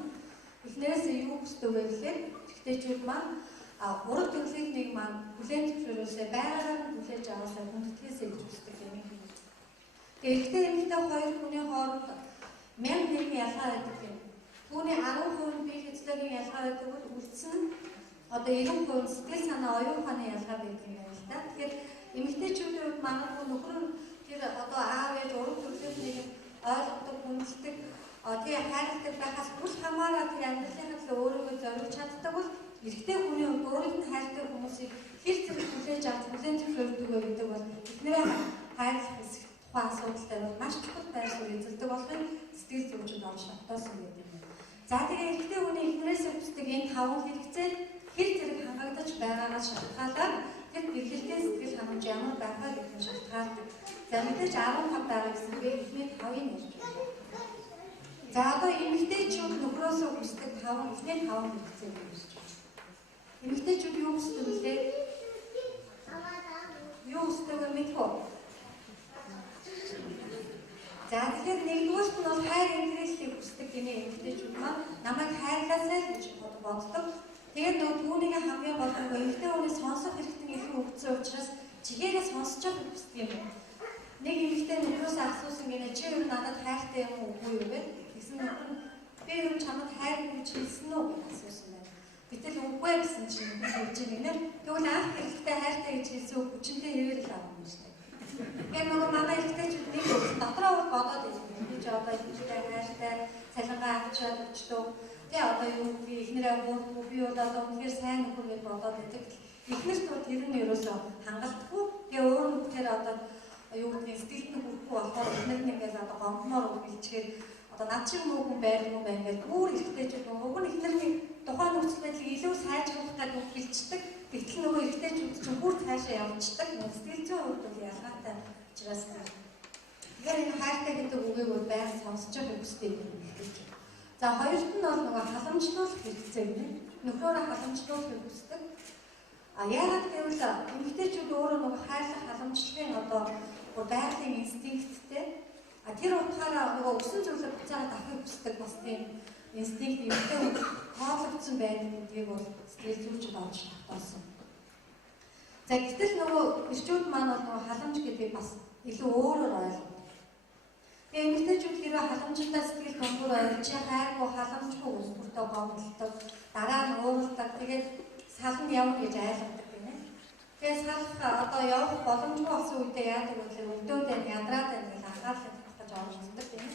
эхнээсээ юу хүсдэг вэ гэхээр эрэгтэйчүүд маань ураг төлөвлөгөөнийг маань хүлээн зөвшөөрөөсөө байгаагаар нь хүлээж аваасаа хүндэтгээсэй гэж хүсдэг юм. Тэгээ эрэгтэй эмэгтэй хоёр хүний хооронд 1000 ялгаа байдаг юм. Түүний 10% бие хэвлэлийн ялгаа байдаг бол үлдсэн одоо 90% сэтгэл санаа оюун ухааны ялгаа байдаг юм байна л да. Тэгэхээр эмэгтэйчүүдийн хувьд магадгүй нөхөр нь тэр одоо аав ээж уран төрлөөс нэг ойлгодог, хүндэлдэг, тэгээ хайрладаг байхаас бүл хамаараа тэр амьдралынхаа төлөө өөрийгөө зориулж чаддаг бол эрэгтэй хүний хувьд өөрийг нь хайрладаг хүмүүсийг хэр зэрэг хүлээж авч хүлээн зөвшөөрдөг вэ гэдэг бол бидний хайрлах хэсэг тухайн асуудалтай бол маш чухал байр суурь эзэлдэг болохыг сэтгэл зүйчид олж тогтоосон гэдэг юм. За тэгээ эрэгтэй хүний эхнэрээс өвсдөг энэ 5 хэрэгцээ хэр зэрэг хангагдаж байгаагаас шалтгаалаад тэр бэлгэлтийн сэтгэл ханамж ямар байхаа гэдэг шалтгаалдаг. За мэдээж 15 дараа гэсэн би эхний 5-ыг ярьж байна. За одоо эмэгтэйчүүд нөхрөөсөө хүсдэг 5 эхний 5 хэрэгцээ гэж байна. Эмэгтэйчүүд юу хүсдэг вэ? Юу хүсдэг вэ мэдгүй? За тэгэхээр нэгдүгээрт нь бол хайр интресийг хүсдэг гинэ эмэгтэйчүүд маань намайг хайрлаасай гэж боддог. Тэгээд нөгөө түүнийг хамгийн гол нь эмэгтэй хүний сонсох хэрэгтэн илүү өгсөн учраас чигээрээ сонсож явах хүсдэг юм байна. Нэг эмэгтэй нөхрөөс асуусан гинэ чи юу надад хайртай юм уу үгүй юу вэ? Гэсэн нөхөр нь би юу чамд хайр гэж хэлсэн үү гэж асуусан байна. Гэтэл үгүй гэсэн чинь нөхөр хэлж гинэ. Тэгвэл анх хэрэгтэй хайртай гэж хэлсэн үг хүчинтэй хэвээр л авах юм шиг. Яг нөгөө манай ихтэйчүүд нэг дотроо бодоод байсан. Би ч одоо ихтэй хайртай цалингаа авчаад өчтөө. Тэгээ одоо юу би эхнэрээ өөртөө би одоо үнэхээр сайн нөхөр гэж бодоод байдаг. Эхнэрт тэр нь ерөөсөө хангалтгүй. Тэгээ өөр нь тэр одоо юу гэдэг сэтгэлд нь хүрэхгүй болохоор эхнэр нь ингээд одоо гомдмоор үлчгээд одоо над шиг муу хүн байр юм байна ингээд бүр ихтэйчүүд нөгөө нь эхнэрний тухайн нөхцөл байдлыг илүү сайжруулах гэдэг хэлцдэг. Гэтэл нөгөө ихтэйчүүд чинь бүр цаашаа явчихдаг. Сэтгэл зүйн хувьд бол ялгаатай учраас тэгэхээр энэ хайртай гэдэг үгийг бол байнга сонсож явах хэрэгтэй юм хэлж байна. За хоёрт нь бол нөгөө халамжлуулах хэрэгцээ гэнэ. Нөхрөөрөө халамжлуулах хүсдэг. Яагаад гэвэл эмэгтэйчүүд өөрөө нөгөө хайрлах халамжлагын одоо байгалийн инстинкттэй. Тэр утгаараа нөгөө өсөн зүйлээр буцаага давхыг хүсдэг бас тийм инстинкт эмэгтэй үед тоологдсон байдаг гэдгийг бол сэтгэл зүйчид олж тогтоосон. За гэтэл нөгөө эрчүүд маань бол нөгөө халамж гэдгийг бас илүү өөрөөр ойлгодог. Тэгээ эмэгтэйчүүд хэрвээ халамжтай сэтгэл хөдлөл ойлгож хайргүй халамжгүй үсгүүртээ гомдлдог, дараа нь уурладаг, тэгээд сална явна гэж ойлгодог гинэ. Тэгээ салах одоо явах боломжгүй болсон үедээ яадаг вэ гэхээр өдөөдөө ядраад байна гэж анхаарлаа татах гэж оролцдог гинэ.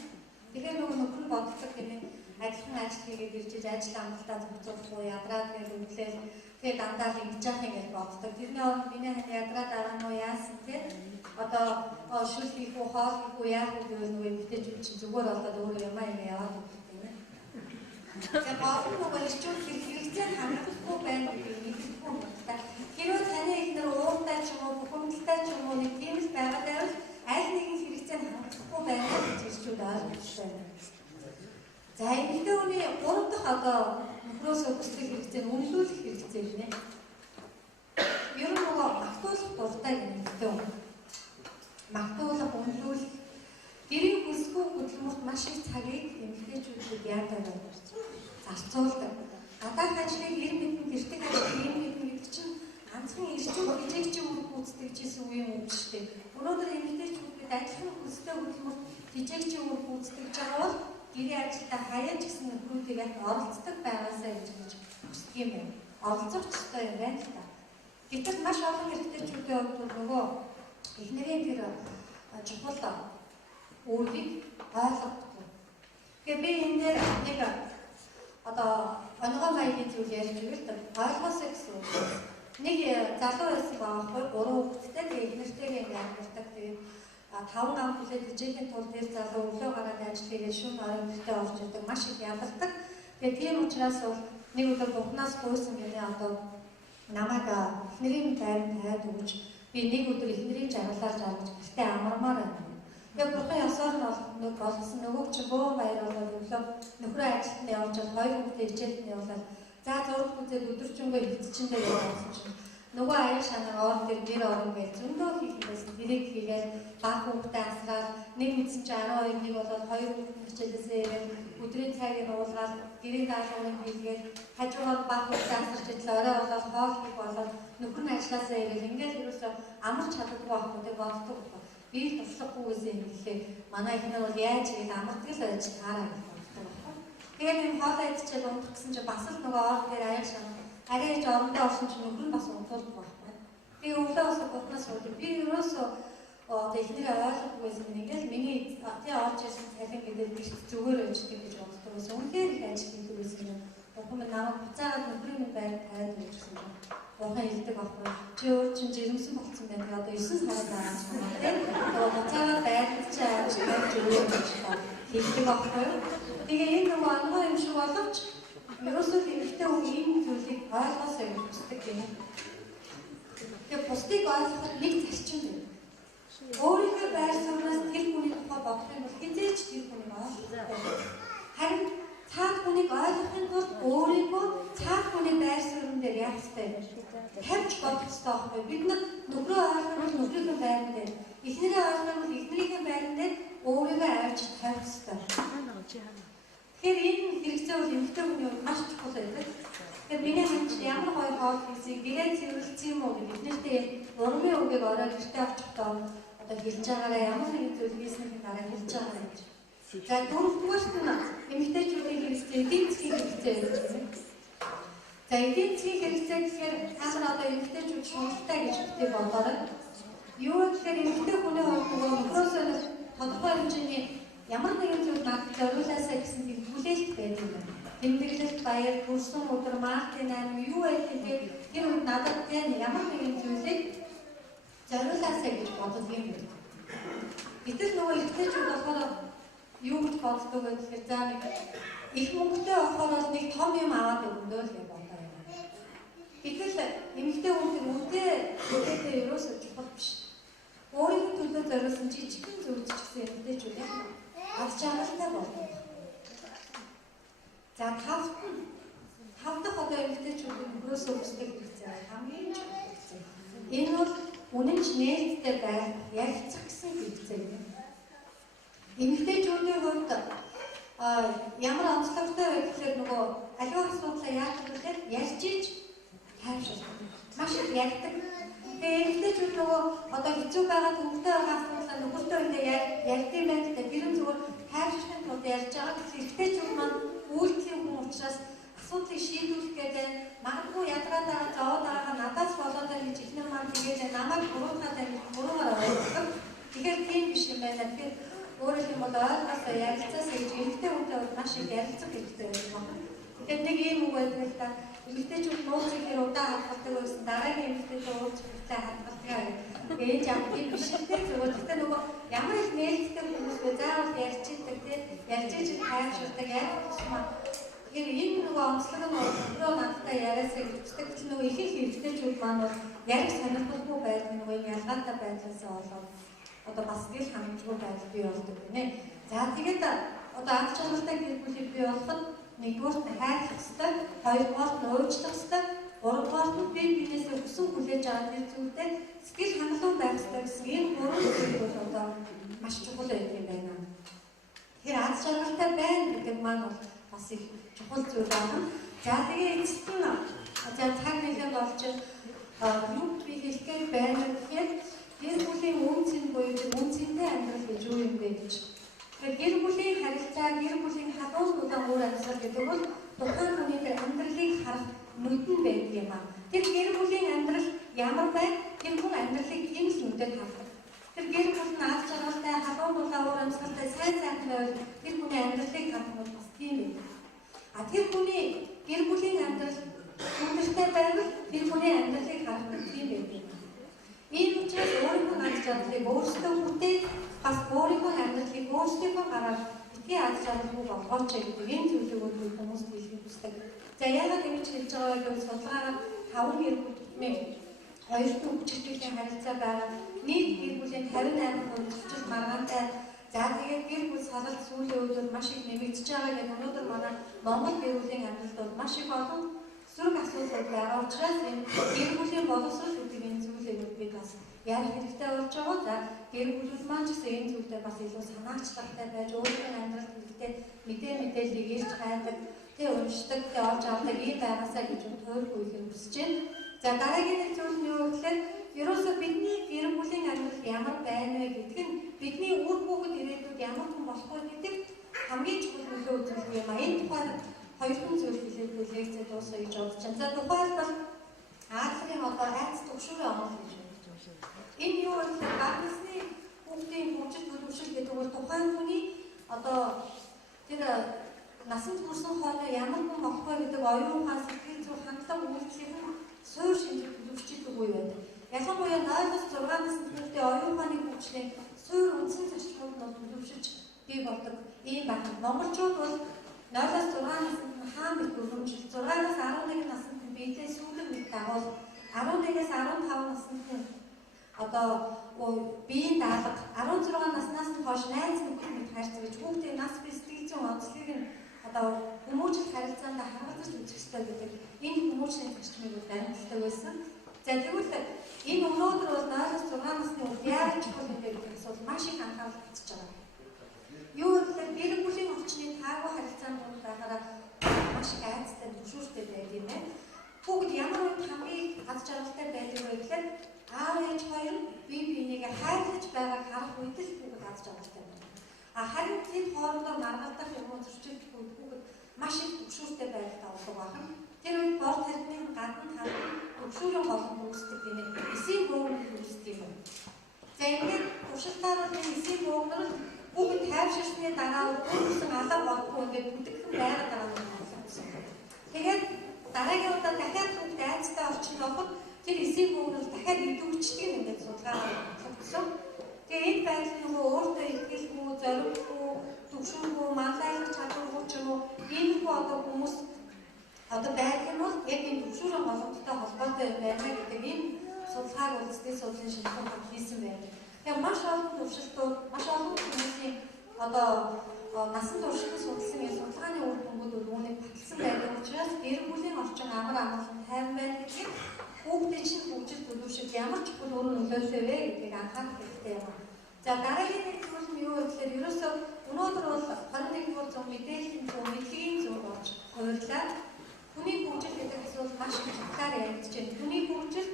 Тэгэхээр нөгөө нөхөр нь боддог гинэ. Ажлын ажил хийгээд ирж ажил амталтаа зөвцөхгүй ядраад гэж өглөөл тэгээ дандаа л ингэж яах юм гэж боддог. Тэрний оронд миний хань ядраад дараа нь яасан те одоо шүл хийх үү хоол хийх үү яах вэ гэвэл нөгөө эмэгтэйчүүд чинь зүгээр болоод өөр юм яваад өгдөг юм байна. Тэгээ гол нь нөгөө ирчүүд хэрэгцээ хангахгүй байна гэдэг нь мэдхгүй юм байна. Хэрвээ таны эхнэр ууртай ч юм уу бухимдалтай ч юм уу нэг тийм л байгаад байвал аль нэгэн хэрэгцээ хангахгүй байна гэж ирчүүд ойлгож байна. За эмэгтэй хүний 3 дахь одоо нөхрөөсөө хүсдэг хэрэгцээ нь үнэлүүлэх хэрэгцээ гинэ. Ер нь нөгөө магтуулах дуртай эмэгтэй хүн. Магтуулах, үнэлүүлэх гэрийн хүсгүй хөдөлмөрт маш их цагийг эмэгтэйчүүд яадаг байна. Зарцуулдаг. Гадаад ажлыг ир мэдэн гэртэг ажлыг ир мэдэн гэдэг чинь ганцхан ирчүүд хижээгчийн үр гүйцэтгэж гэсэн үеийн үг шүү дээ. Өнөөдөр эмэгтэйчүүд бид ажлын хүстэй хөдөлмөрт хижээгчийн үр гүйцэтгэж байгаа бол гэрийн ажилдаа хаяаж гэсэн нөхрүүдийг яг оролцдог байгаасаа гэж хүсдэг юм байна. Оролцох ёстой юм байна л та. Гэтэл маш олон эмэгтэйчүүдийн хувьд нөгөө эхнэрийн тэр чухал өөрийг ойлгохгүй. Тэгээ би энэ дээр нэг одоо онгой маягийн зүйл ярьж өгөл тээ. Ойлгосоо гэсэн үг. Нэг залуу байсан баахгүй 3 хүүхэдтэй тэгээ эхнэртэйгээ амьдардаг. Тэгээ 5 гам хүлээд ижээхийн тул дээр залуу өглөө гараад ажил хийгээд шөнө оройн гэртээ орж идэг маш их ядардаг. Тэгээ тийм учраас бол нэг өдөр бухнаас гуйсан гэнэ одоо намайг эхнэрийн байранд хайд өгч би нэг өдөр эхнэрийн жаргалаар жаргаж гэртээ амармаар байна. Тэгээ бурхан ёсоор нь болсон нөгөө чинь бөө баяр болоод өглөө нөхрөө ажилд нь явж 2 хүүхдээ хичээлд нь явуулаад за зураг үзээд өдөржингөө хилцчиндээ явуулсан чинь нөгөө аяг шанаа орон дээр нэр орон гэж зөндөө хийхээс тэрийг хийгээд баг хүүхдээ асраад нэг мэдсэн чи 12 нэг болоод 2 хүүхдээ хичээлээсээ ирээд өдрийн цагийг уулгаад гэрийн даалгаврыг хийгээд хажуугаар баг хүүхдээ асарч идэл орой болоод хоол хийх болоод нөхөр нь ажилласаа ирээд ингээд юусоо амарч чаддаггүй байхгүй тэг боддог. Би туслахгүй гэсэн юм гэхээ манай эхнэр бол яаж ингэж амардаг л байж таараа гэж боддог байхгүй. Тэгээд энэ хоол идчихэл унтах гэсэн чи бас л нөгөө орон дээр аяг шанаа арай жорондоо орсон чинь нөхөр нь бас унтуулах байхгүй. Би өглөө бас гутнаас суудаг. Би ерөөсөө одоо ихнэрээ ойлгохгүй байсан юм. Ингээл миний тий орж ирсэн цалин гэдэг би зүгээр өчтөг гэж боддог байсан. Үнэхээр их ажил хийдэг байсан юм. Бурхан минь намайг буцаагаад нөхрийн минь байр тавиад өгсөн юм. Бурхан хэлдэг байхгүй. Чи өөр чинь жирэмсэн болсон байдаг. Одоо 9 сард ааж байна тий. Одоо буцаагаад байранд чи ааж байж өгөө гэж хэлдэг байхгүй. Тэгээ энэ нэг ангой юм шиг боловч ерөөсөө хэрэгтэй үг ийм зүйлийг ойлгосоо гэж хүсдэг юм. Тэгээ бусдыг ойлгоход нэг зарчим байна. Өөрийнхөө байр сууриас тэр хүний тухай бодох юм бол хизээч тэр хүнийг ойлгохгүй. Харин цаад хүнийг ойлгохын тулд өөрийгөө цаад хүний байр суурин дээр яах ёстой вэ? Тавьж бодох ёстой байхгүй. Бид нөхрөө ойлгох бол нөхрийнхөө байран дээр, эхнэрээ ойлгох бол эхнэрийнхээ байран дээр өөрийгөө авч тавих ёстой. Тэгэхээр энэ хэрэгцээ бол эмэгтэй хүний хувьд маш чухал байдаг. Тэгэхээр миний хамт ямар гоё хоол хийсийг гэрээ цэвэрлсэн юм уу гэж биднэртээ урмын үгийг орой гэртээ авчихдаа одоо хэлж байгаараа ямар нэгэн зүйл хийснийхээ дараа хэлж байгаа юм. За дөрөвдүгээрт нь эмэгтэйчүүдийн хэрэгцээ, эдийн засгийн хэрэгцээ юм. За эдийн засгийн хэрэгцээ гэхээр та нар одоо эмэгтэйчүүд шуналтай гэж битгий бодоорой. Юу гэхээр эмэгтэй хүний хувьд нөхрөөсөө тодорхой хэмжээний ямар нэгэн зүйл надад зориулаасаа гэсэн тийм хүлээлт байдаг юм байна. Тэмдэглэлт баяр, хүрсэн өдөр, маалтын найм юу байдгийг тэр үед надад тийм ямар нэгэн зүйлийг зориулаасаа гэж боддог юм байна. Гэтэл нөгөө эмэгтэйчүүд болохоор юу гэж боддог вэ гэхээр за нэг их мөнгөтэй болохоор нэг том юм аваад өгнө л гэж боддог юм. Гэтэл эмэгтэй хүн үнэтэй ерөөсөө чухал биш. Өөрийнхөө төлөө зориулсан жижигхэн зүйлс ч гэсэн эмэгтэйчүүд аз жаргалтай болно. За тав дахь одоо эмэгтэйчүүдийн нөхрөөсөө өсдөг хэрэгцээ хамгийн чухал хэрэгцээ. Энэ бол үнэнч нээлттэй байх, ярилцах гэсэн хэрэгцээ юм. Эмэгтэйчүүдийн хувьд ямар онцлогтой вэ гэхээр нөгөө аливаа асуудлаа яаж гэхээр ярьж иж тайвшруулах. Маш их ярьдаг. Тэгээ эмэгтэйчүүд нөгөө одоо хэцүү байгаа төвтэй байгаа асуудлаа нөхөртөө ярьдаг юм байна. Тэр нь зүгээр тайвшруулахын тулд ярьж байгаа. Эмэгтэйчүүд маань үйлдэлийн хүн учраас асуудлыг шийдвэрлэх гэдэг магадгүй ядраад байгаа зовоод байгаа надаас болоод байгаа гэж ихнэр маань тэгээд намайг буруугаар ойлгодог. Тэгэхээр тийм биш юм байна. Тэгэхээр өөрөөр хэлбэл ойлгосоо ярилцаасаа гэж эмэгтэй хүнтэй маш их ярилцах хэрэгтэй байна. Тэгэхээр нэг юм үг байдаг л та эмэгтэйчүүд нууцыг хэр удаа хадгалдаг байсан дараагийн эмэгтэйчүүд уулзалтаа хадгалдаг. Ээж аав тийм биш үү? Зөвхөн нөгөө ямар их нээлттэй хүмүүс вэ? Заавал ярьж идэг тийм ярьж иж хайршуулдаг яг тусмаа. Тэгэхээр энэ нөгөө онцлог нь өөрөө надтай яриасаа гэвчдэг ч нөгөө их эмэгтэйчүүд маань бол ярих сонирхолгүй байдаг нөгөө юм ялгаатай байдлаасаа болоод одоо бас гэл хангамжгүй байдал бий болдог гинэ. За тэгээд одоо аз жаргалтай гэр бүлийг бий болгоход нэгдүгээр нь хайрлах хэрэгтэй, хоёрдугаар нь уучлах хэрэгтэй, гуравдугаар нь бие биенээсээ хүсэн хүлээж авах тэр зүйлдээ сэтгэл хангалуун байх хэрэгтэй гэсэн энэ гурван зүйл бол одоо маш чухал байдаг юм байна. Тэгэхээр аз жаргалтай байна гэдэг маань бол бас их чухал зүйл байна. За тэгээд эцэст нь за цаг нэлээд болж юу би хэлэхээр байна гэхээр гэр бүлийн үнцэн буюу үнцэнтэй амьдрал гэж юу юм бэ гэж. Тэгэхээр гэр бүлийн харилцаа, гэр бүлийн хадуунуудаа өөр амьсгал гэдэг бол тухайн хүний тэр амьдралыг харах нүдэн байдаг юм аа. Тэр гэр бүлийн амьдрал ямар байна? Тэр хүн амьдралыг тийм л нүдээр харах. Тэр гэр бүл нь аз жаргалтай, хадуунуудаа өөр амьсгалтай сайн сайхан байвал тэр хүний амьдралыг харах нь бас тийм юм. Тэр хүний гэр бүлийн амьдрал хүндэртэй байвал тэр хүний амьдралыг харах нь тийм байдаг. Энэ учраас өөрийнхөө аз жаргалыг өөрсдөө хүлээж бас өөрийнхөө амьдралыг өөрсдөө гараад битгий аз жаргалгүй болгооч гэдэг энэ зүйлийг хүмүүс хэлэх хүсдэг. За яагаад ингэж хэлж байгаа вэ гэвэл судалгаагаар 5 гэр бүлийн 2 төвчлийн харилцаа байгаа. Нийт гэр бүлийн 58% зөрчил маргаантай. За тэгээд гэр бүл салалт сүүлийн үед маш их нэмэгдэж байгаа гэдэг өнөөдөр манай Монгол гэр бүлийн амьдралд бол маш их олон сөрөг асуудал байгаа учраас энэ гэр бүлийн боловсрол гэдэг энэ зүйлийг бид бас ярих хэрэгтэй болж байгаа. За гэр бүл маань ч гэсэн энэ зүйлдээ бас илүү санаачлагтай байж өөрийнхөө амьдралд хэрэгтэй мэдээллийг ирж хайдаг, тэг уншдаг, тэг олж авдаг ийм байгаасаа гэж тойргүй их хүсэж байна. За дараагийн нэг зүйл нь юу гэхээр ерөөсөө бидний гэр бүлийн амьдрал ямар байна вэ гэдэг нь бидний үр хүүхэд ирээдүйд ямар хүн болох вэ гэдэг хамгийн чухал нөлөө үзүүлэх юм а. Энэ тухайд хоёрхан зүйл хэлээгүй лекцээ дуусгая гэж бодож байна. За тухайлбал Аадлын одоо айц төгшүүрээ онол гэж байна. Энэ юу вэ гэхээр гаднасны хүүхдийн хөгжил төлөвшил гэдэг бол тухайн хүний одоо тэр насанд хүрсэн хойно ямар хүн болох вэ гэдэг оюун ухаан сэтгэл зүй хандлага үйлчлэлийн суурь шинжлэх төлөвшчихэд үгүй байдаг. Ялангуяа 0-6 насны хүүхдийн оюун ухааны хөгжлийн суурь үндсэн зарчмууд нь төлөвшөж бий болдог ийм байна. Монголчууд бол 0-6 наснд нь хаан бит өргөмжил, 6-аас 11 наснд нь биедээ сүүлэг мэд дагуул, 11-ээс 15 наснд нь одоо биеийн даалга, 16 наснаас нь хойш найз нөхөд мэд харьцаж гэж хүүхдийн нас бие сэтгэл зүйн онцлогийг нь одоо хүмүүжил харилцаанд хангалттай үзэх ёстой гэдэг энэ хүмүүжлийн зарчмыг баримталдаг байсан. За тэгвэл энэ өнөөдөр бол 0-6 насны үед яаж чухал юм бэ гэдгээс бол маш их анхаарал татж байгаа. Юу гэхээр гэр бүлийн орчны таагүй харилцаанд байхаараа маш их айцтай төвшөөртэй байдаг юм байна. Хүүхэд ямар үед хамгийн аз жаргалтай байдаг вэ гэхээр аав ээж хоёр бие биенийгээ хайрлаж байгааг харах үед л хүүхэд аз жаргалтай байна. Харин тэд хоорондоо маргалдах юм уу зөрчил хүүхэд маш их төвшөөртэй байдалтай болдог байна. Тэр үед бор тархины гадна харин төвшөөрийн голом үүсдэг юм. Эсийн бөөгнөр үүсдэг юм. За ингээд туршилтаар бол энэ эсийн бөөгнөр хүүхэд тайвширсны дараа өөрөөсөн алга болдгоо ингээд бүдэгхэн байгаад байгаа юм байна. Тэгээд дараагийн удаа дахиад хүүхэд айцтай орчинд ороход тэр эсийн бөөгнөр дахиад идэвхждэг юм ингээд судалгаагаар тогтсон. Тэгээд энэ байдал нөгөө өөртөө ихтэй зориггүй, төвшингүй, манлайлах чадваргүй ч юм уу иймэрхүү одоо хүмүүс одоо байдаг нь бол яг энэ төвшөрөн боломжтой холбоотой юм байна гэдэг энэ судалгааг үндэсний судлалын шинжилгээ хийсэн байна. Тэгэхээр маш олон төвшөлтүүд, маш олон хүмүүсийн одоо насан туршид судалсан энэ судалгааны үр дүнгууд үүнийг баталсан байдаг учраас гэр бүлийн орчин амар амгалан тайван байна гэдэг хүүхдийн чинь хөгжил төлөвшөлт ямар ч бүр өөрөөр нөлөөлөө вэ гэдгийг анхаарах хэрэгтэй юм. За дараагийн нэг зүйл нь юу вэ гэхээр ерөөсөө өнөөдөр бол 21-р зуун мэдээллийн зуун, мэдлэгийн зуун болж хувирлаа. Хүний хөгжил гэдэг асуудал маш их чухлаар яригдж байна. Хүний хөгжил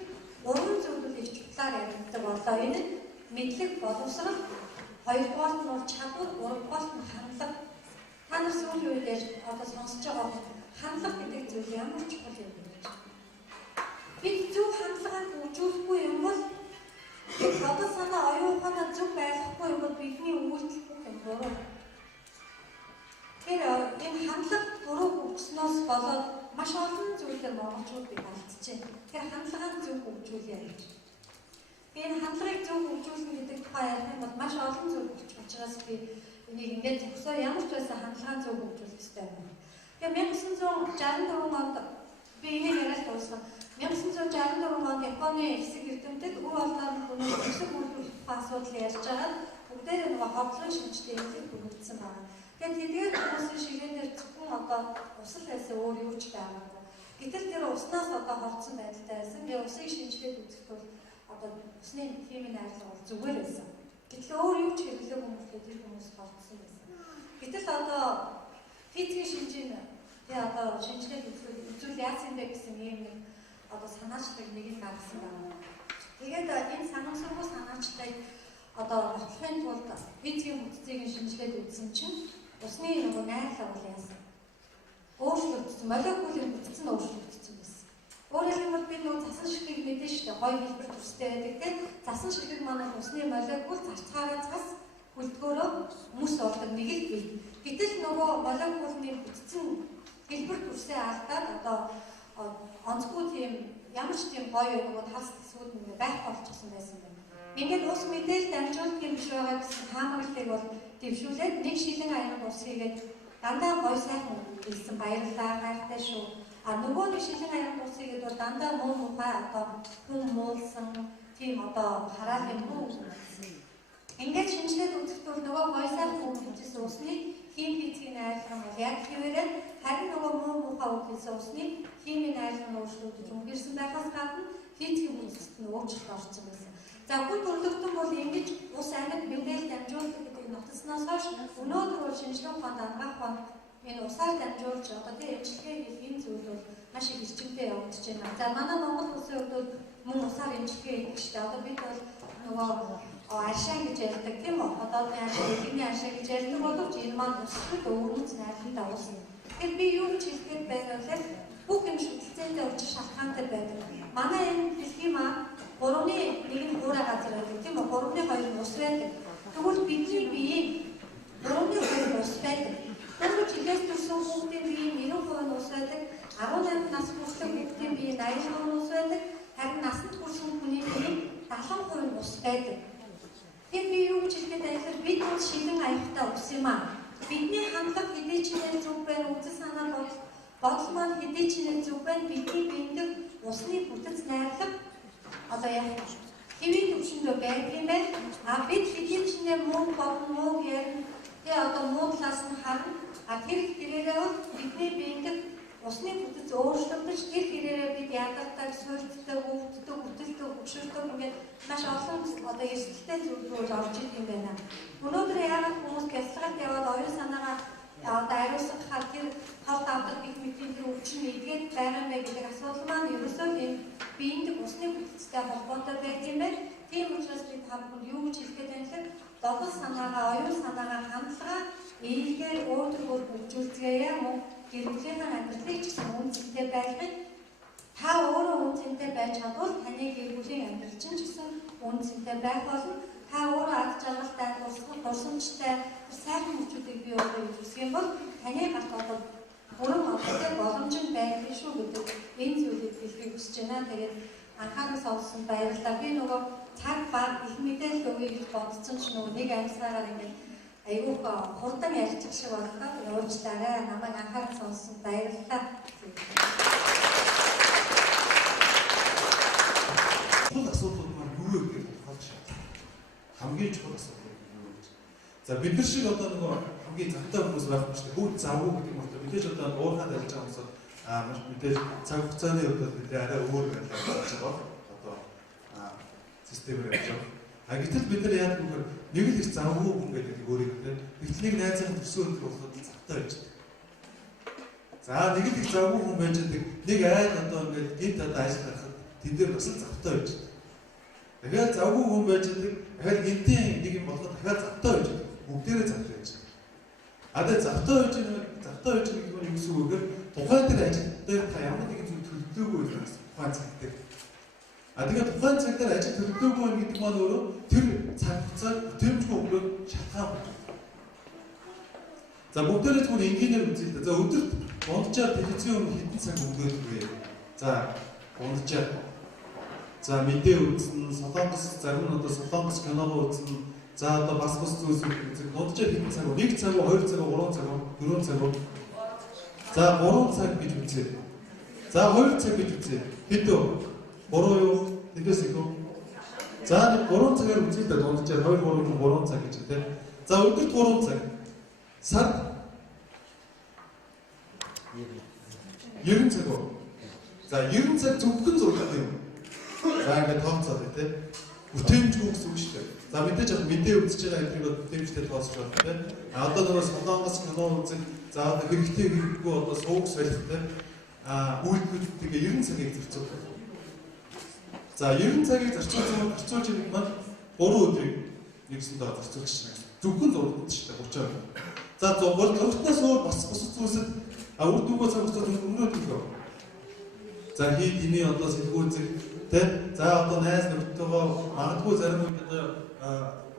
3 зүйлүүд их чухлаар яригддаг болоо. Энэ нь мэдлэг, боловсрол, хоёрдугаар нь бол чадвар, гуравдугаар нь хандлага. Та нар сүүлийн үед яаж одоо сонсож байгаа хандлага гэдэг зүйл ямар чухал юм бэ гэж. Бид зөв хандлагыг хөгжүүлэхгүй юм бол одоо санаа оюун ухаанаа зөв байлгахгүй юм бол бидний үйлдэл бүх юм буруу. Тэгэхээр энэ хандлага буруу хөгжснөөс болоод маш олон зүйлээр монголчууд бид алдчихжээ. Тэгэхээр хандлагаа зөв хөгжүүлээ гэж. Энэ хандлагыг зөв хөгжүүлнэ гэдэг тухай ярих юм бол маш олон зүйл болчих учраас би энийг ингээд зөвсөөр ямар ч байсан хандлагаа зөв хөгжүүлэх хэрэгтэй байна. Тэгэхээр 1964 онд би энийг яриад дуусгав. 1964 онд Японы хэсэг эрдэмтэд үе олноор хүмүүс хэсэг үйлдвэрлэх асуудал ярьж байгаа. Бүгдээрээ нөгөө хотлон шинжтэй хэлийг бүрдсэн байна. Тэгээд хүмүүсийн ширээн дээр зөвхөн одоо усал байсан өөр юу ч байгаагүй. Гэтэл тэр уснаас одоо холдсон байдалтай байсан. Би усыг шинжилээд үзэхэд бол одоо усны химийн найрлага бол зүгээр байсан. Гэтэл өөр юу ч хэрэглээгүй хүмүүстэй тэр хүмүүс холдсон байсан. Гэтэл одоо физикийн шинжийн одоо шинжилээд үзвэл яасан бэ гэсэн юм нэг одоо санаачдаг нэг нь гаргасан байна. Тэгээд энэ санамсаргүй санаачдыг одоо батлахын тулд физикийн бүтцийг шинжилгээд үзсэн чинь усны нөгөө найрлага бол яасан. Өөрчлөгдсөн, молекулын бүтц нь өөрчлөгдсөн байсан. Өөрөөр хэлбэл би нөгөө цасан ширхгийг мэдэн шүү дээ. Гоё хэлбэр төстэй байдаг тийм. Цасан ширхэг маань усны молекул зарцгаараа цас хөлдгөөрөө мөс ордог нэг л бий. Гэтэл нөгөө молекулны бүтц нь хэлбэр төсөө алдаад одоо онцгүй тийм ямар ч тийм гоё нөгөө тас төсүүд нэг байхгүй болчихсон байсан байна. Ингээд ус мэдээлэл дамжуулах юм биш байгаа гэсэн таамаглалыг бол дэвшүүлээд нэг шилэн аянд ус хийгээд дандаа гоё сайхан хэлсэн баярлалаа хайртай шүү. Нөгөө нэг шилэн аянд ус хийгээд бол дандаа муу мухай одоо хүн муулсан тийм одоо хараал юм уу. Ингээд шинжилээд үзэхэд бол нөгөө гоё сайхан хүмүүсээс усны хим физикийн найрлага бол яг хэвээрээ харин нөгөө муу мухай үхэлсэн усны химийн найрлага өөрчлөгдөж өнгөрсөн байгаас гадна физикийн бүсэлд нь өөрчлөлт орсон байсан. За хүн төрлөختөн бол ингэж ус амьд мэдээлэл дамжуулдаг гэдэг нотсноос хойш өнөөдөр бол шинжилгээ ухаанд ангаах ухаанд энэ усаар дамжуулж одоо тийм эмчилгээ хийх энэ зүйл бол маш их эрчимтэй явагдаж байна. За манай Монгол улсын хувьд бол мөн усаар эмчилгээ хийх шүү дээ. Одоо бид бол нөгөө аршаан гэж ярьдаг тийм үү? Одоо яагаад наашаа гэж ярьдаг боловч энэ маань өсөлт өөрөнд найрхан дагуулсан. Тэгэхээр би юу ч хэлгээд байгаа вэ? Бүх юм шүтэлцээндээ учир шалтгаантай байдаг. Манай энэ дэлхийн маань 3-1 хуурай газар байдаг тийм үү? 3-2 ус байдаг. Тэгвэл бидний биеийг 3-2 ус байдаг. Тэгвэл жилээс төрсөн хүүхдийн биеийн 90% ус байдаг. 18 нас хүртэл хүүхдийн биеийн 80% ус байдаг. Харин насанд хүрсэн хүний биеийн 70% ус байдаг. Тэгэхээр би юу гэж хэлгээд байхад бид бол шилэн аяхтай ус юм аа. Бидний хандлага хэдий ч нэр зүг байна, үзэл санаа бодол маань хэдий ч нэр зүг байна. Бидний биендээ усны бүтэц найрлага одоо яг хэвийн төвшөндөө байдаг юм байна. А бид хэдий ч нэр муу бодно, муу ярина. Тэгээ одоо муу талаас нь харна. А тэр хэрээрээ бол бидний биендээ усны бүтэц өөрчлөгдөж тэр хэрээрээ бид ядардаг, суйрцдаг, өвддөг, хөдөлдөг, хөшөрдөг ингээд маш олон одоо эрсдэлтэй зүйлүүд орж ирэх юм байна. Өнөөдөр яагаад хүмүүс гялцгаад яваад оюун санаагаа одоо ариусгахаар тэр хорт авдаг гэх мэтийн тэр өвчин эдгээд байгаа мэй гэдэг асуудал маань ерөөсөө энэ биеийн усны бүтэцтэй холбоотой байдаг юм байна. Тийм учраас бид хамт юу гэж хэлгээд байна гэхээр догол санаагаа, оюун санаагаа хандлага ээлгээр өөртөө хөгжүүлцгээе мөн гэр бүлийн амьдралыг ч гэсэн үнцэнтэй байлгах. Та өөрөө үнцэнтэй байж чадвал таны гэр бүлийн амьдрал чинь ч гэсэн үнцэнтэй байх болно. Та өөрөө ад жаргалтай, дурсамжтай, сайхан хүчүүдийг бий болгох хүсэх юм бол таны гарт одоо бүрэн олонтой боломж нь байх шүү гэдэг энэ зүйлийг хэлхийг хүсэж байна. Тэгээд анхаарал сонсон баярлалаа. Би нөгөө цаг баг их мэдээлэл өгье гэж бодсон ч нөгөө нэг амьсгаараа ингээд айгуух хурдан ярьчих шиг боллоо. Уучлаарай. Намайг анхаарал сонсон баярлалаа. Чухал асуудлууд маань юу вэ гэж бодох шаардлага. Хамгийн чухал асуудал юу вэ? За бид нар шиг одоо нөгөө хамгийн завтай хүмүүс байх юм шиг бүгд завгүй гэдэг юм байна. Мэдээж одоо уурхаад ажиллаж байгаа хүмүүс маш мэдээж цаг хугацааны хувьд бид арай өөр байлаа гэж байгаа. Одоо системээр явж байгаа. А гэтэл бид нар яг нэг л их завгүй хүн гэдэг өөрийнхөө ихтлийг найзах төсөө өндөр болоход завтай байж байгаа. За нэг л их завгүй хүн байж байгаа. Нэг айл одоо ингээд гинт одоо ажил гарахад тэн дээр бас завтай байж байгаа. Дахиад завгүй хүн байж байгаа. Дахиад гинтийн нэг юм болоход дахиад завтай байж байгаа. Бүгдээрээ завтай байж байгаа. А тэгээ завтай байж байгаа гэдэг нь юу гэсэн үг вэ? Тухайн тэр ажил дээр та ямар нэгэн зүйл төлөвлөөгүй байх тухайн цаг дээр. А тэгээд тухайн цаг дээр ажил төлөвлөөгүй гэдэг маань өөрөө тэр цаг хугацааг бүтэмжгүй өнгөрөөд шалтгаан болж байна. За бүгдээрээ зүгээр энгийнээр үзье л да. За өдөрт дунджаар телевизийн хэдэн цаг өнгөрөөд вэ? За дунджаар. За мэдээ үзнэ, солонгос зарим нь одоо солонгос киногоо үзнэ. За одоо бас зүйлс үзэх. Дунджаар хэдэн цаг вэ? 1 цаг, 2 цаг, 3 цаг, 4 цаг. За 3 цаг гэж үзье. За 2 цаг гэж үзье. Хэд вэ? 3 юу? Тэндээс их үү? За 3 цагаар үзье л да дунджаар 2 3 цаг гэж тийм. За өдөрт 3 цаг. Сард 90 цаг. За 90 цаг зөвхөн зураг юм. За ингээд тооцоод тийм. Бүтээмжгүй гэсэн үг шүү дээ. За мэдээж яг мэдээ үзэж байгаа хэдийг бүтээмжтэй тооцож байна тийм. А одоо нөгөө солонгос кино үзэх. За одоо хэрэгтэй хэрэггүй одоо сууг солихтой. Үйлдэлүүдтэйгээ 90 цагийг зарцуулах. За 90 цагийг зарцуулж байгаа маань 3 өдрийг нэгсэндээ зарцуулж байна. Зөвхөн зургууд шүү дээ 30%. За зургатнаас өөр бас зүйлсэд үр дүнгээ цаг хугацаанд өнгөрөөд байгаа. За хийд эний одоо сэлгүүцэг тийм. За одоо найз нөхдөдөө магадгүй зарим үед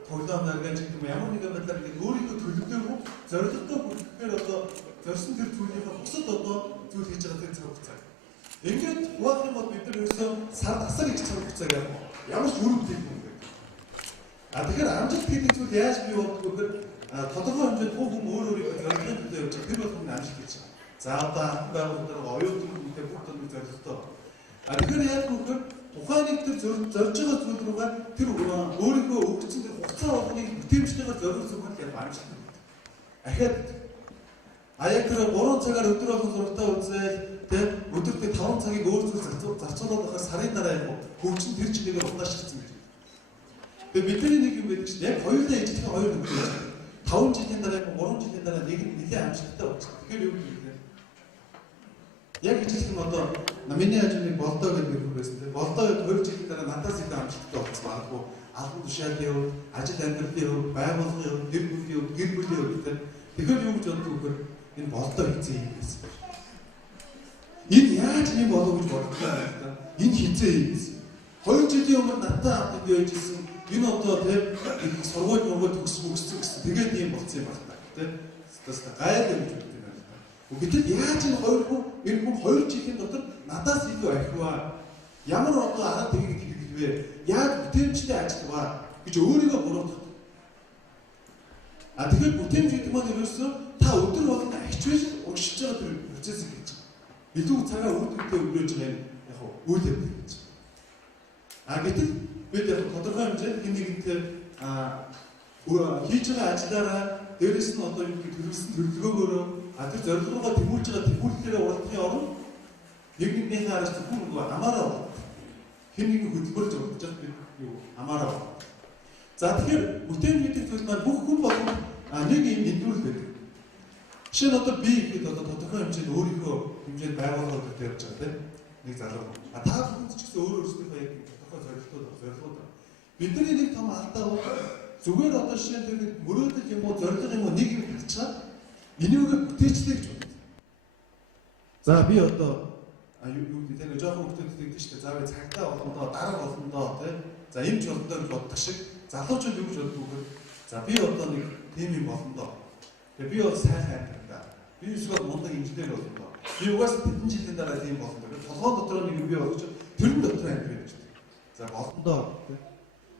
тоглоом наргаж гэдэг юм ямар нэгэн байдлаар өөрийнхөө төлөвлөгөөг зорилготой бүртгэхээр одоо зорьсон тэр зүйлийнхээ бусад одоо зүйл хийж байгаа тэр цаг хугацаа. Ингээд хуваах юм бол бид нар ерөөсөө сард асар их цаг хугацааг ямар ч үр бүтээх юм бэ. А тэгэхээр амжилт гэдэг зүйл яаж бий болдгоо гэхээр тодорхой хэмжээнд хүн өөрийнхөө зорилгын төлөө явж байгаа. Тэр бол хүн амжилт гэж байна. За одоо анхан байгууллагаар оюутан хүмүүстэй бүх төрлийн зорилготой. А тэгэхээр яг үгээр тухайн нэг тэр зорж байгаа зүйл рүүгээ тэр өөрийнхөө өгсөн тэр хугацаа болгоныг бүтэмжтэйгээр зориулсан хүн яг амжилт байна. Ахаад яг тэр 3 цагаар өдөр болгон зургатаа үзээл тийм өдөрт 5 цагийг өөр зүйл зарцуулаад байхаар сарын дараа яг хөгжин тэр чигээр угаашчихсан гэж. Тэгээ бидний нэг юм байдаг чинь яг хоёулаа ижлэх хоёр нөхөр байж байгаа. 5 жилийн дараа 3 жилийн дараа нэг нь нэлээд амжилттай болж байгаа. Тэгэхээр юу юм бэ? Яг ижлэх юм одоо миний хажууныг болдоо гэдэг нөхөр байсан тийм. Болдоо 2 жилийн дараа надаас их амжилттай болсон магадгүй албан тушаалын хувьд, ажил амьдралын хувьд, байгууллагын хувьд, гэр бүлийн хувьд, гэр Тэгэхээр юу гэж боддог вөхөр энэ болдоо хизээ юм гэсэн. Энэ яаж юм болов гэж боддог юм да. Энэ хизээ юм гэсэн. 2 жилийн өмнө надтай хамт байж ирсэн энэ одоо тийм сургууль төгссөн гэсэн. Тэгээд юм болсон юм байна тийм. Тэс гайг юм гэдэг юм байна. Гэтэл яаж энэ хүн 2 жилийн дотор надаас илүү ахиваа ямар одоо арга тгийг хэлвэ? Яг бүтээмжтэй ажиллаваа гэж өөрийгөө буруутгах. Тэгэхээр бүтээмж гэдэг маань ерөөсөө та өдөр болгон ахиж биш урагшиж байгаа тэр процессыг хийж байгаа. Илүү цагаа үр дүнтэй өнгөрөөж байгаа юм яг үйл явдал гэж. Гэтэл бид яг тодорхой хэмжээнд хин нэгэнтэй хийж байгаа ажиллаараа дээрэс нь одоо юу гэх төрөлсөн төлөвлөгөөгөөрөө тэр зорилгоогоо тэмүүлж байгаа тэмүүлэлээрээ уралдахын оронд нэг нэгнийхээ араас зөвхөн нөгөө амаараа байна. Хин нэгний хөдөлмөрж өгч байгаа бид юу амаараа байна. За тэгэхээр бүтээн гэдэг зүйл маань бүх хүн болгон нэг юм нэвтрүүл байдаг. Жишээ нь одоо би ихэд одоо тодорхой хэмжээнд өөрийнхөө хэмжээнд байгууллагууд тавьж байгаа тийм нэг залуу. Та бүхэнд ч гэсэн өөр өөрсдийнхөө яг тодорхой зорилгууд. Бидний нэг том алдаа бол зүгээр одоо жишээ нь тэр мөрөөдөл юм уу зорилго юм уу нэг юм хэлчихад энийгээ бүтээчлээ гэж боддог. За би одоо юу гэдэг нэг жоохон хүмүүст тэгдэж штэ. За би цагтаа болгондоо дарга болгондоо тийм. За эмч болгондоо гэж боддог шиг залуучууд юу гэж боддог вэ? За би одоо нэг тийм юм болгондоо. Тэгээ би бол сайхан амьдаа. Би эсвэл мундаг инженер болгондоо. Би угаасаа тэдэн жилийн дараа тийм болгондоо. Толгойн дотор нэг юм би болгож тэрэн дотор амьд байж штэ. За болгондоо тийм.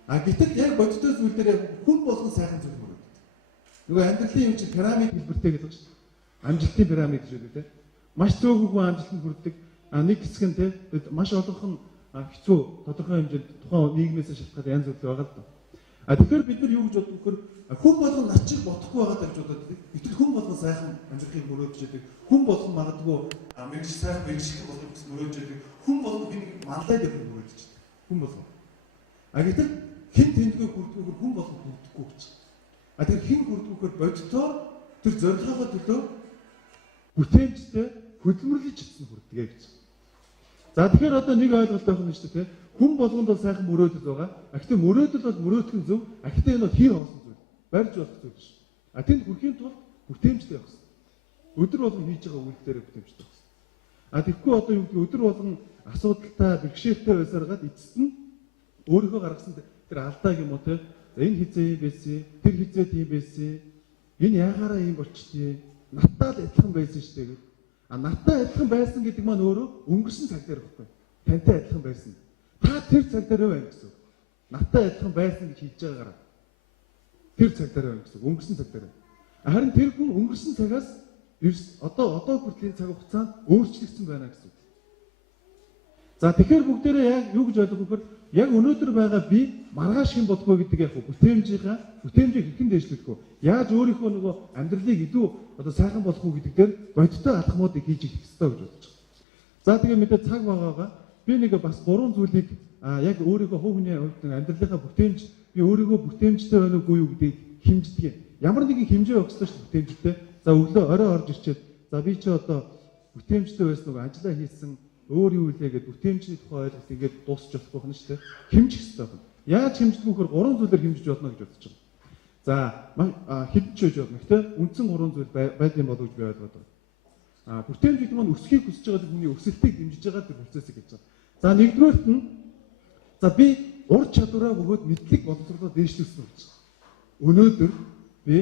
Гэтэл яг бодиттой зүйл дээр хүн болгон сайхан зүйл мөрөд. Нөгөө амьдралын юм чинь пирамид хэлбэртэй гэдэг шүү дээ. Амжилтын пирамид гэж үү те. Маш цөөхөн хүн амжилтанд хүрдэг. Нэг хэсэг нь те маш олонх нь хэцүү тодорхой хэмжээнд тухайн нийгмээс шалтгаалаад янз бүр байгаа л да. Тэгэхээр бид нар юу гэж боддог вөхөр хүн болгон над чиг бодохгүй байгаа гэж боддог. Гэтэл хүн болгон сайхан амжилтыг мөрөөдж яадаг. Хүн болгон магадгүй мэрэгч сайхан мэрэгчлэн болгох гэсэн мөрөөдж яадаг. Хүн болгон хин мандаад явах мөрөөдж яадаг. Хүн болгон. Гэтэл хэн тэндгүй хүрдгүүгээр хүн болгон хүрдэхгүй гэж. Тэгэхээр хэн хүрдгүүгээр бодитоор тэр зорилгоогоо төлөө бүтээмжтэй хөдөлмөрлөж чадсан хүрдгээ гэж. За тэгэхээр одоо нэг ойлголт байх нь шүү дээ. Хүн болгонд бол сайхан мөрөөдөл байгаа. Гэхдээ мөрөөдөл бол мөрөөдөх нь зөв. Гэхдээ энэ бол хэр хоосон зүйл. Барьж болох зүйл биш. Тэнд хүрэхийн тулд бүтээмжтэй байх хэрэгтэй. Өдөр болгон хийж байгаа үйлдэлээр бүтээмжтэй байх хэрэгтэй. Тэгэхгүй одоо юу гэдэг өдөр болгон асуудалтай, бэрхшээлтэй байсараад эцэст нь өөрийнхөө гаргасан тэр алдааг юм уу те. Энэ хизээ юм байсан, тэр хизээ тийм байсан. Энэ яагаараа юм болчтой. Наттай адилхан байсан шүү дээ. Наттай адилхан байсан гэдэг маань өөрөө өнгөрсөн цаг дээр баггүй. Тантай адилхан байсан. Та тэр цаг дээр байна гэсэн. Наттай адилхан байсан гэж хэлж байгаагаар. Тэр цаг дээр байна гэсэн. Өнгөрсөн цаг дээр. Харин тэр хүн өнгөрсөн цагаас одоо хүртлийн цаг хугацаанд өөрчлөгдсөн байна гэсэн. За тэгэхээр бүгдээрээ яг юу гэж ойлгох вэ? Яг өнөөдөр байгаа би маргааш хэн бодгоо гэдэг яг бүтээмжийг хэрхэн дэвшлэх вэ? Яаж өөрийнхөө нөгөө амьдралыг илүү одоо сайхан болгох уу гэдэг дээр бодиттой алхмуудыг хийж их хэрэгтэй гэж бодож байна. За тэгээ мэдээ цаг байгаагаа би нэг бас 3 зүйлийг яг өөрийнхөө хувь хүний хувьд амьдралынхаа бүтээмж би өөрийгөө бүтээмжтэй байна уугүй юу гэдгийг хэмждэг. Ямар нэгэн хэмжээ өгсөн шүү бүтээмжтэй. За өглөө орой орж ирчээд за би чи одоо бүтээмжтэй байсан уу ажиллаа хийсэн өөр юу илээ гэдэг бүтээмжийн тухай ойлголт ингээд дуусч болохгүй нь шүү дээ. Хэмжих хэрэгтэй байна. Яаж хэмждэг вөхөр 3 зүйлээр хэмжиж болно гэж бодож байна. За хэдэн ч үеж болно. Гэтэ үндсэн 3 зүйл байд юм болов гэж би ойлгоод байна. Бүтээмж гэдэг нь өсөхийг хүсэж байгаа хүний өсөлтийг дэмжиж байгаа тэр процессыг гэж байна. За нэгдүгээрт нь за би ур чадвараа бөгөөд мэдлэг боловсруулалт дээшлүүлсэн гэж байна. Өнөөдөр би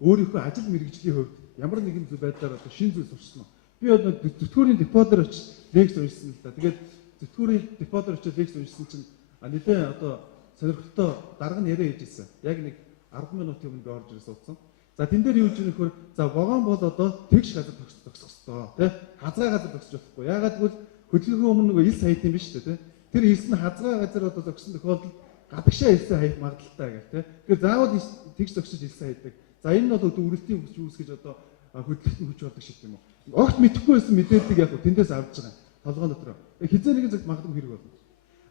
өөрийнхөө ажил мэргэжлийн хувьд ямар нэгэн зүйл байдлаар одоо шинэ зүйл сурсан нь. Би одоо зөвтгүүрийн деподор очиж лекц уншсан л да. Тэгээд зөвтгүүрийн деподор очиж лекц уншсан чинь нэлээ одоо сонирхолтой дарга нь яриа хийж ирсэн. Яг нэг 10 минутын өмнө би орж ирсэн суудсан. За тэн дээр юу гэж нөхөр за вагон бол одоо тэгш газар төгсөх ёстой тий. Хазгай газар төгсөж болохгүй. Яагаад гэвэл хөдөлгөөний өмнө нөгөө ил саят юм биш үү тий. Тэр илс нь хазгай газар одоо төгсөн тохиолдолд гадагшаа илсээ хаях магадaltaй гэх тий. Тэгэхээр заавал тэгш төгсөж илсээ хайдаг. За энэ нь одоо үрэлтийн хүч үүсгэж одоо хөдөлгөөний хүч болдог шиг юм уу. Огт мэдэхгүй байсан мэдээллийг яг тэндээс авч байгаа. Толгойн дотор. Хизээ нэгэн цагт магадгүй хэрэг болно.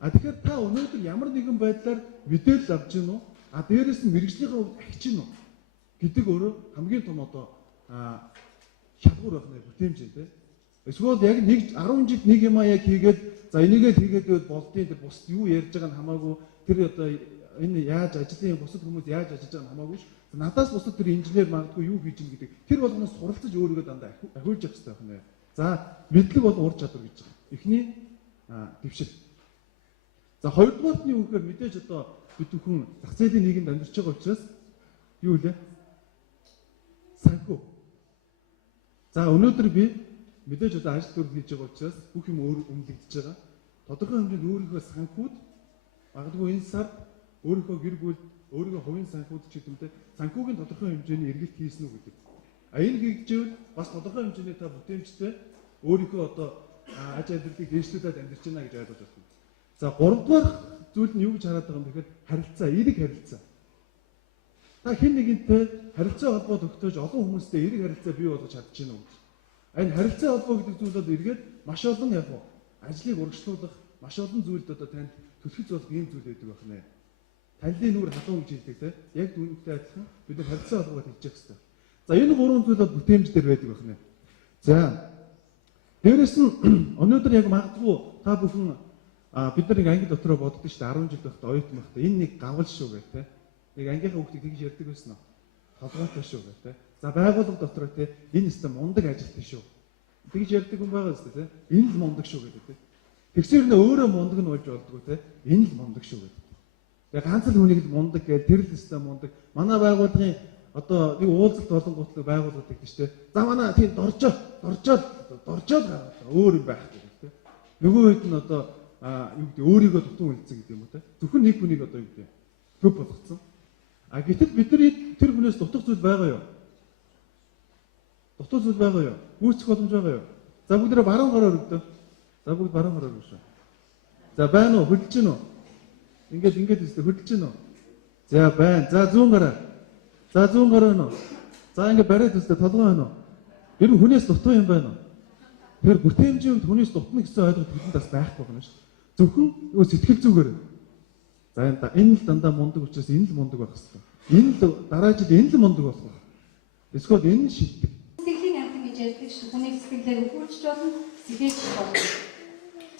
Тэгэхээр та өнөөдөр ямар нэгэн байдлаар мэдээлэл авч гин үү? Дээрээс нь мэрэгжлийн хувьд ахиж гин үү? Гэдэг өөрөө хамгийн том одоо шалгуур байх нэ бүтээмж тий. Эсвэл яг 10 жилд нэг юм яг хийгээд за энийгээ хийгээд болдгийн тэр бус юу ярьж байгаа нь хамаагүй тэр одоо энэ яаж ажлын бусад хүмүүс яаж ажиллаж байгаа нь хамаагүй ш. Надаас бусад тэр инженер магадгүй юу хийж ийн гэдэг тэр болгоноос суралцаж өөрийгөө дандаа ахиулж явах хэрэгтэй байна. За мэдлэг бол ур чадвар гэж байгаа. Эхний дэвшил. За хоёрдугаарт нь юу гэхээр мэдээж одоо бид бүхэн зах зээлийн нийгэмд амьдарч байгаа учраас юу вэ? Санхүү. За өнөөдөр би мэдээж одоо ажил төрөл хийж байгаа учраас бүх юм өөр өмлөгдөж байгаа. Тодорхой хэмжээнд өөрийнхөө санхүүд магадгүй энэ сард өөрийнхөө гэр бүл өөрийнхөө хувийн санхүүд ч гэмтэй санхүүгийн тодорхой хэмжээний эргэлт хийсэн үү гэдэг. Энэ хийгжвэл бас тодорхой хэмжээний та бүтээмжтэй өөрийнхөө одоо аж амьдралыг дэвшлүүлээд амьдарч байна гэж ойлгож байна. За гуравдугаар зүйл нь юу гэж хараад байгаа юм бэ гэхээр харилцаа, эерэг харилцаа. Та хэн нэгэнтэй харилцаа холбоо тогтоож олон хүмүүстэй эерэг харилцаа бий болгож чадчихна уу гэж. Энэ харилцаа холбоо гэдэг зүйл бол эргээд маш олон яг нь ажлыг урагшлуулах маш олон зүйлд одоо танд түлхэж болох ийм зүйл байдаг байна. Танилын нүур халуун гэж хэлдэг те. Яг түүнтэй адилхан бид нар харилцаа холбоог хийж явах хэрэгтэй. За энэ гурван зүйл бол бүтээмж дээр байдаг байна. За дээрэс нь өнөөдөр яг магадгүй та бүхэн бид нар нэг анги дотроо боддог шүү дээ 10 жил байхдаа оюутан байхдаа энэ нэг гавл шүү гэх те. Нэг ангийнхаа хүүхдийг тэгж ярьдаг байсан уу? Толгойтой шүү гэх те. За байгууллага дотроо те энэ өстө мундаг ажилтан шүү. Тэгж ярьдаг хүн байгаа шүү те. Энэ л мундаг шүү гэдэг те. Тэгсээр нэ өөрөө мундаг нь болж болдгоо те. Энэ л мундаг шүү гэдэг. Тэгээ ганц л хүнийг л мундаг гэж тэр л өстө мундаг. Манай байгууллагын одоо нэг уулзалт болонгуутлаг байгууллагад гэдэг чинь те. За манай тийм доржоод гараад өөр юм байх гэдэг те. Нөгөө хэд нь одоо юу гэдэг өөрийгөө дутуу үлдсэн гэдэг юм уу те. Зөвхөн нэг хүнийг одоо юу гэдэг төв болгоцсон. Гэтэл бидний тэр хүнээс дутах зүйл байгаа юу? Дутуу зүйл байгаа юу? Гүйцэх боломж байгаа юу? За бүгдээ баруун гараар өгдөө. За бүгд баруун гараар өгшөө. За байна уу? Хөдөлж гин үү? Ингээд үстэй хөдөлж гин үү? За байна. За зүүн гараа. За зүүн гараа байна уу? За ингээд бариад үстэй толгой байна уу? Ер нь хүнээс дутуу юм байна уу? Тэгэхээр бүтээмжийн хүнээс дутна гэсэн ойлголт бидэнд бас байхгүй байна шүү. Зөвхөн нөгөө сэтгэл зүгээр. За энэ л дандаа мундаг учраас энэ л мундаг байх хэрэгтэй. Энэ л дараа жил энэ л мундаг болох байх. Эсвэл энэ шилдэг. Сэтгэлийн амьтан гэж ярьдаг шүү. Хүний сэтгэлээр өгүүлж болно, сэтгэж болно.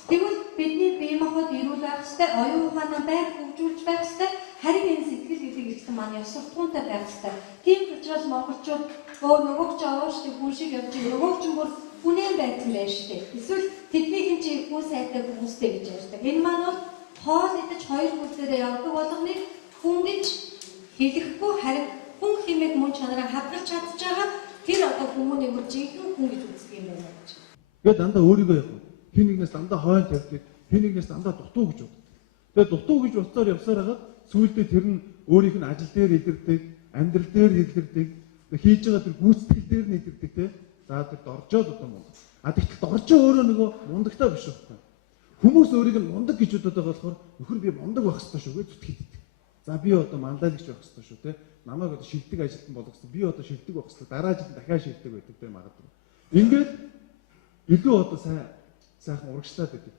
Тэгвэл бидний бие махбод эрүүл байх ёстой, оюун ухаанаа байг хөгжүүлж байх ёстой, харин энэ сэтгэл гэдэг хэрэгтэн маань ёс суртахуунтай байх ёстой. Тийм учраас монголчууд нөгөө ч авааштай хүн шиг явж нөгөө ч бүр хүнэн байсан байж штэ. Эсвэл тэднийхэн чи хүн сайтай хүмүүстэй гэж ярьдаг. Энэ маань бол хоол идэж хоёр бүлээрээ явдаг болгоны хүн гэж хэлэхгүй харин хүн хэмээх мөн чанараа хадгалж чадж байгаа тэр одоо хүмүүний бүр жинхэнэ хүн гэж үздэг юм байна гэж. Тэгээд дандаа өөрийгөө яг хин нэгнээс дандаа хойно тавьдаг, хин нэгнээс дандаа дутуу гэж боддог. Тэгээд дутуу гэж бодсоор явсаар хагаад сүүлдээ тэр нь өөрийнх нь ажил дээр илэрдэг, амьдрал дээр илэрдэг, хийж байгаа тэр гүйцэтгэл дээр нь илэрдэг те. За тэр доржоод одоо мундаг. Тэгтэл доржоо өөрөө нөгөө мундагтай биш байхгүй. Хүмүүс өөрийг нь мундаг гэж бодоод байгаа болохоор нөхөр би мундаг байх хэрэгтэй шүү гэж зүтгэдэг. За би одоо мандаалагч байх хэрэгтэй шүү те. Намайг одоо шилдэг ажилтан болгосон. Би одоо шилдэг байх хэрэгтэй. Дараа жил дахиад шилдэг байдаг те магадгүй. Ингээд илүү одоо сайхан урагшлаад байдаг.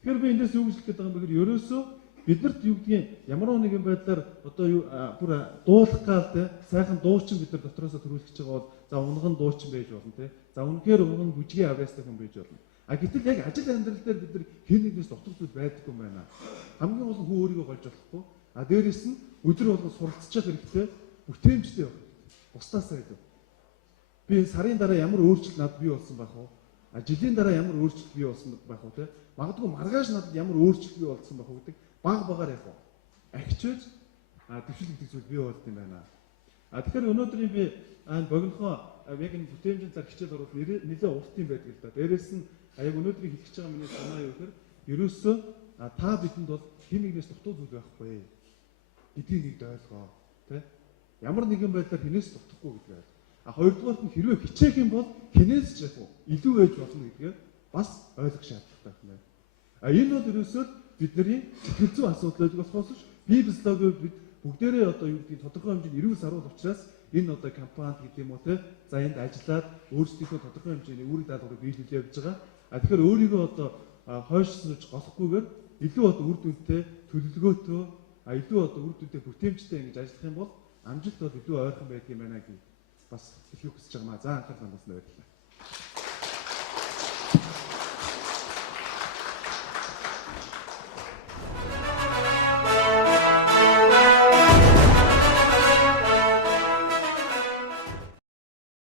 Тэгэхээр би эндээс юу гэж хэлэх гээд байгаа юм бэ гэхээр ерөөсөө биднэрт юу гэдгийг ямар нэгэн байдлаар одоо юу бүр дуулах гал те сайхан дуучин бид нар дотроосоо төрүүлэх гэж байгаа бол за унган дуучин байж болно те. За үнэхээр унган бүжгийн авьяастай хүн байж болно. Гэтэл яг ажил амьдрал дээр бид нар хэн нэгнээс дутах зүйл байдаг юм байна. Хамгийн гол нь хүн өөрийгөө голж болохгүй. Дээрээс нь өдөр болгон суралцчих хэрэгтэй, бүтээмжтэй байх. Бусдаасаа илүү. Би сарын дараа ямар өөрчлөлт надад бий болсон байх вэ? Жилийн дараа ямар өөрчлөлт бий болсон байх вэ те? Магадгүй маргааш надад ямар өөрчлөлт бий болсон байх вэ гэдэг баг багаар яг ахичээж дэвшилэгдэх зүйл бий болд юм байна. Тэгэхээр өнөөдрийн би богинохоо яг энэ бүтээмжийн зар хичээл оруулах нэлээд урт юм байдаг л да. Дээрээс нь яг өнөөдрийн хэлэх гэж байгаа миний санаа юу гэхээр ерөөсөө та бидэнд бол хэн нэгнээс дутуу зүйл байхгүй гэдгийг нэгд ойлгоо тий. Ямар нэгэн байдлаар хинээс дутахгүй гэдэг байл. Хоёрдугаарт нь хэрвээ хичээх юм бол хинээс ч яг илүү байж болно гэдгээ бас ойлгох шаардлагатай байна. Энэ бол ерөөсөө бидний сэтгэл зүйн асуудал байдаг болохоос ш бибиологи бид бүгдээрээ одоо юу гэдгийг тодорхой хэмжээний эрүүл саруул учраас энэ одоо компанид гэдэг юм уу те за энд ажиллаад өөрсдийнхөө тодорхой хэмжээний үүрэг даалгаврыг биелүүлж явж байгаа. Тэгэхээр өөрийгөө одоо хойшсонж голохгүйгээр илүү одоо үр дүнтэй төлөвлөгөөтэй илүү одоо үр дүнтэй бүтээмжтэй ингэж ажиллах юм бол амжилт бол илүү ойрхон байдаг юм байна гэж бас хэлэх хүсэж байгаа маа. За анхаарал хандуулсанд баярлалаа.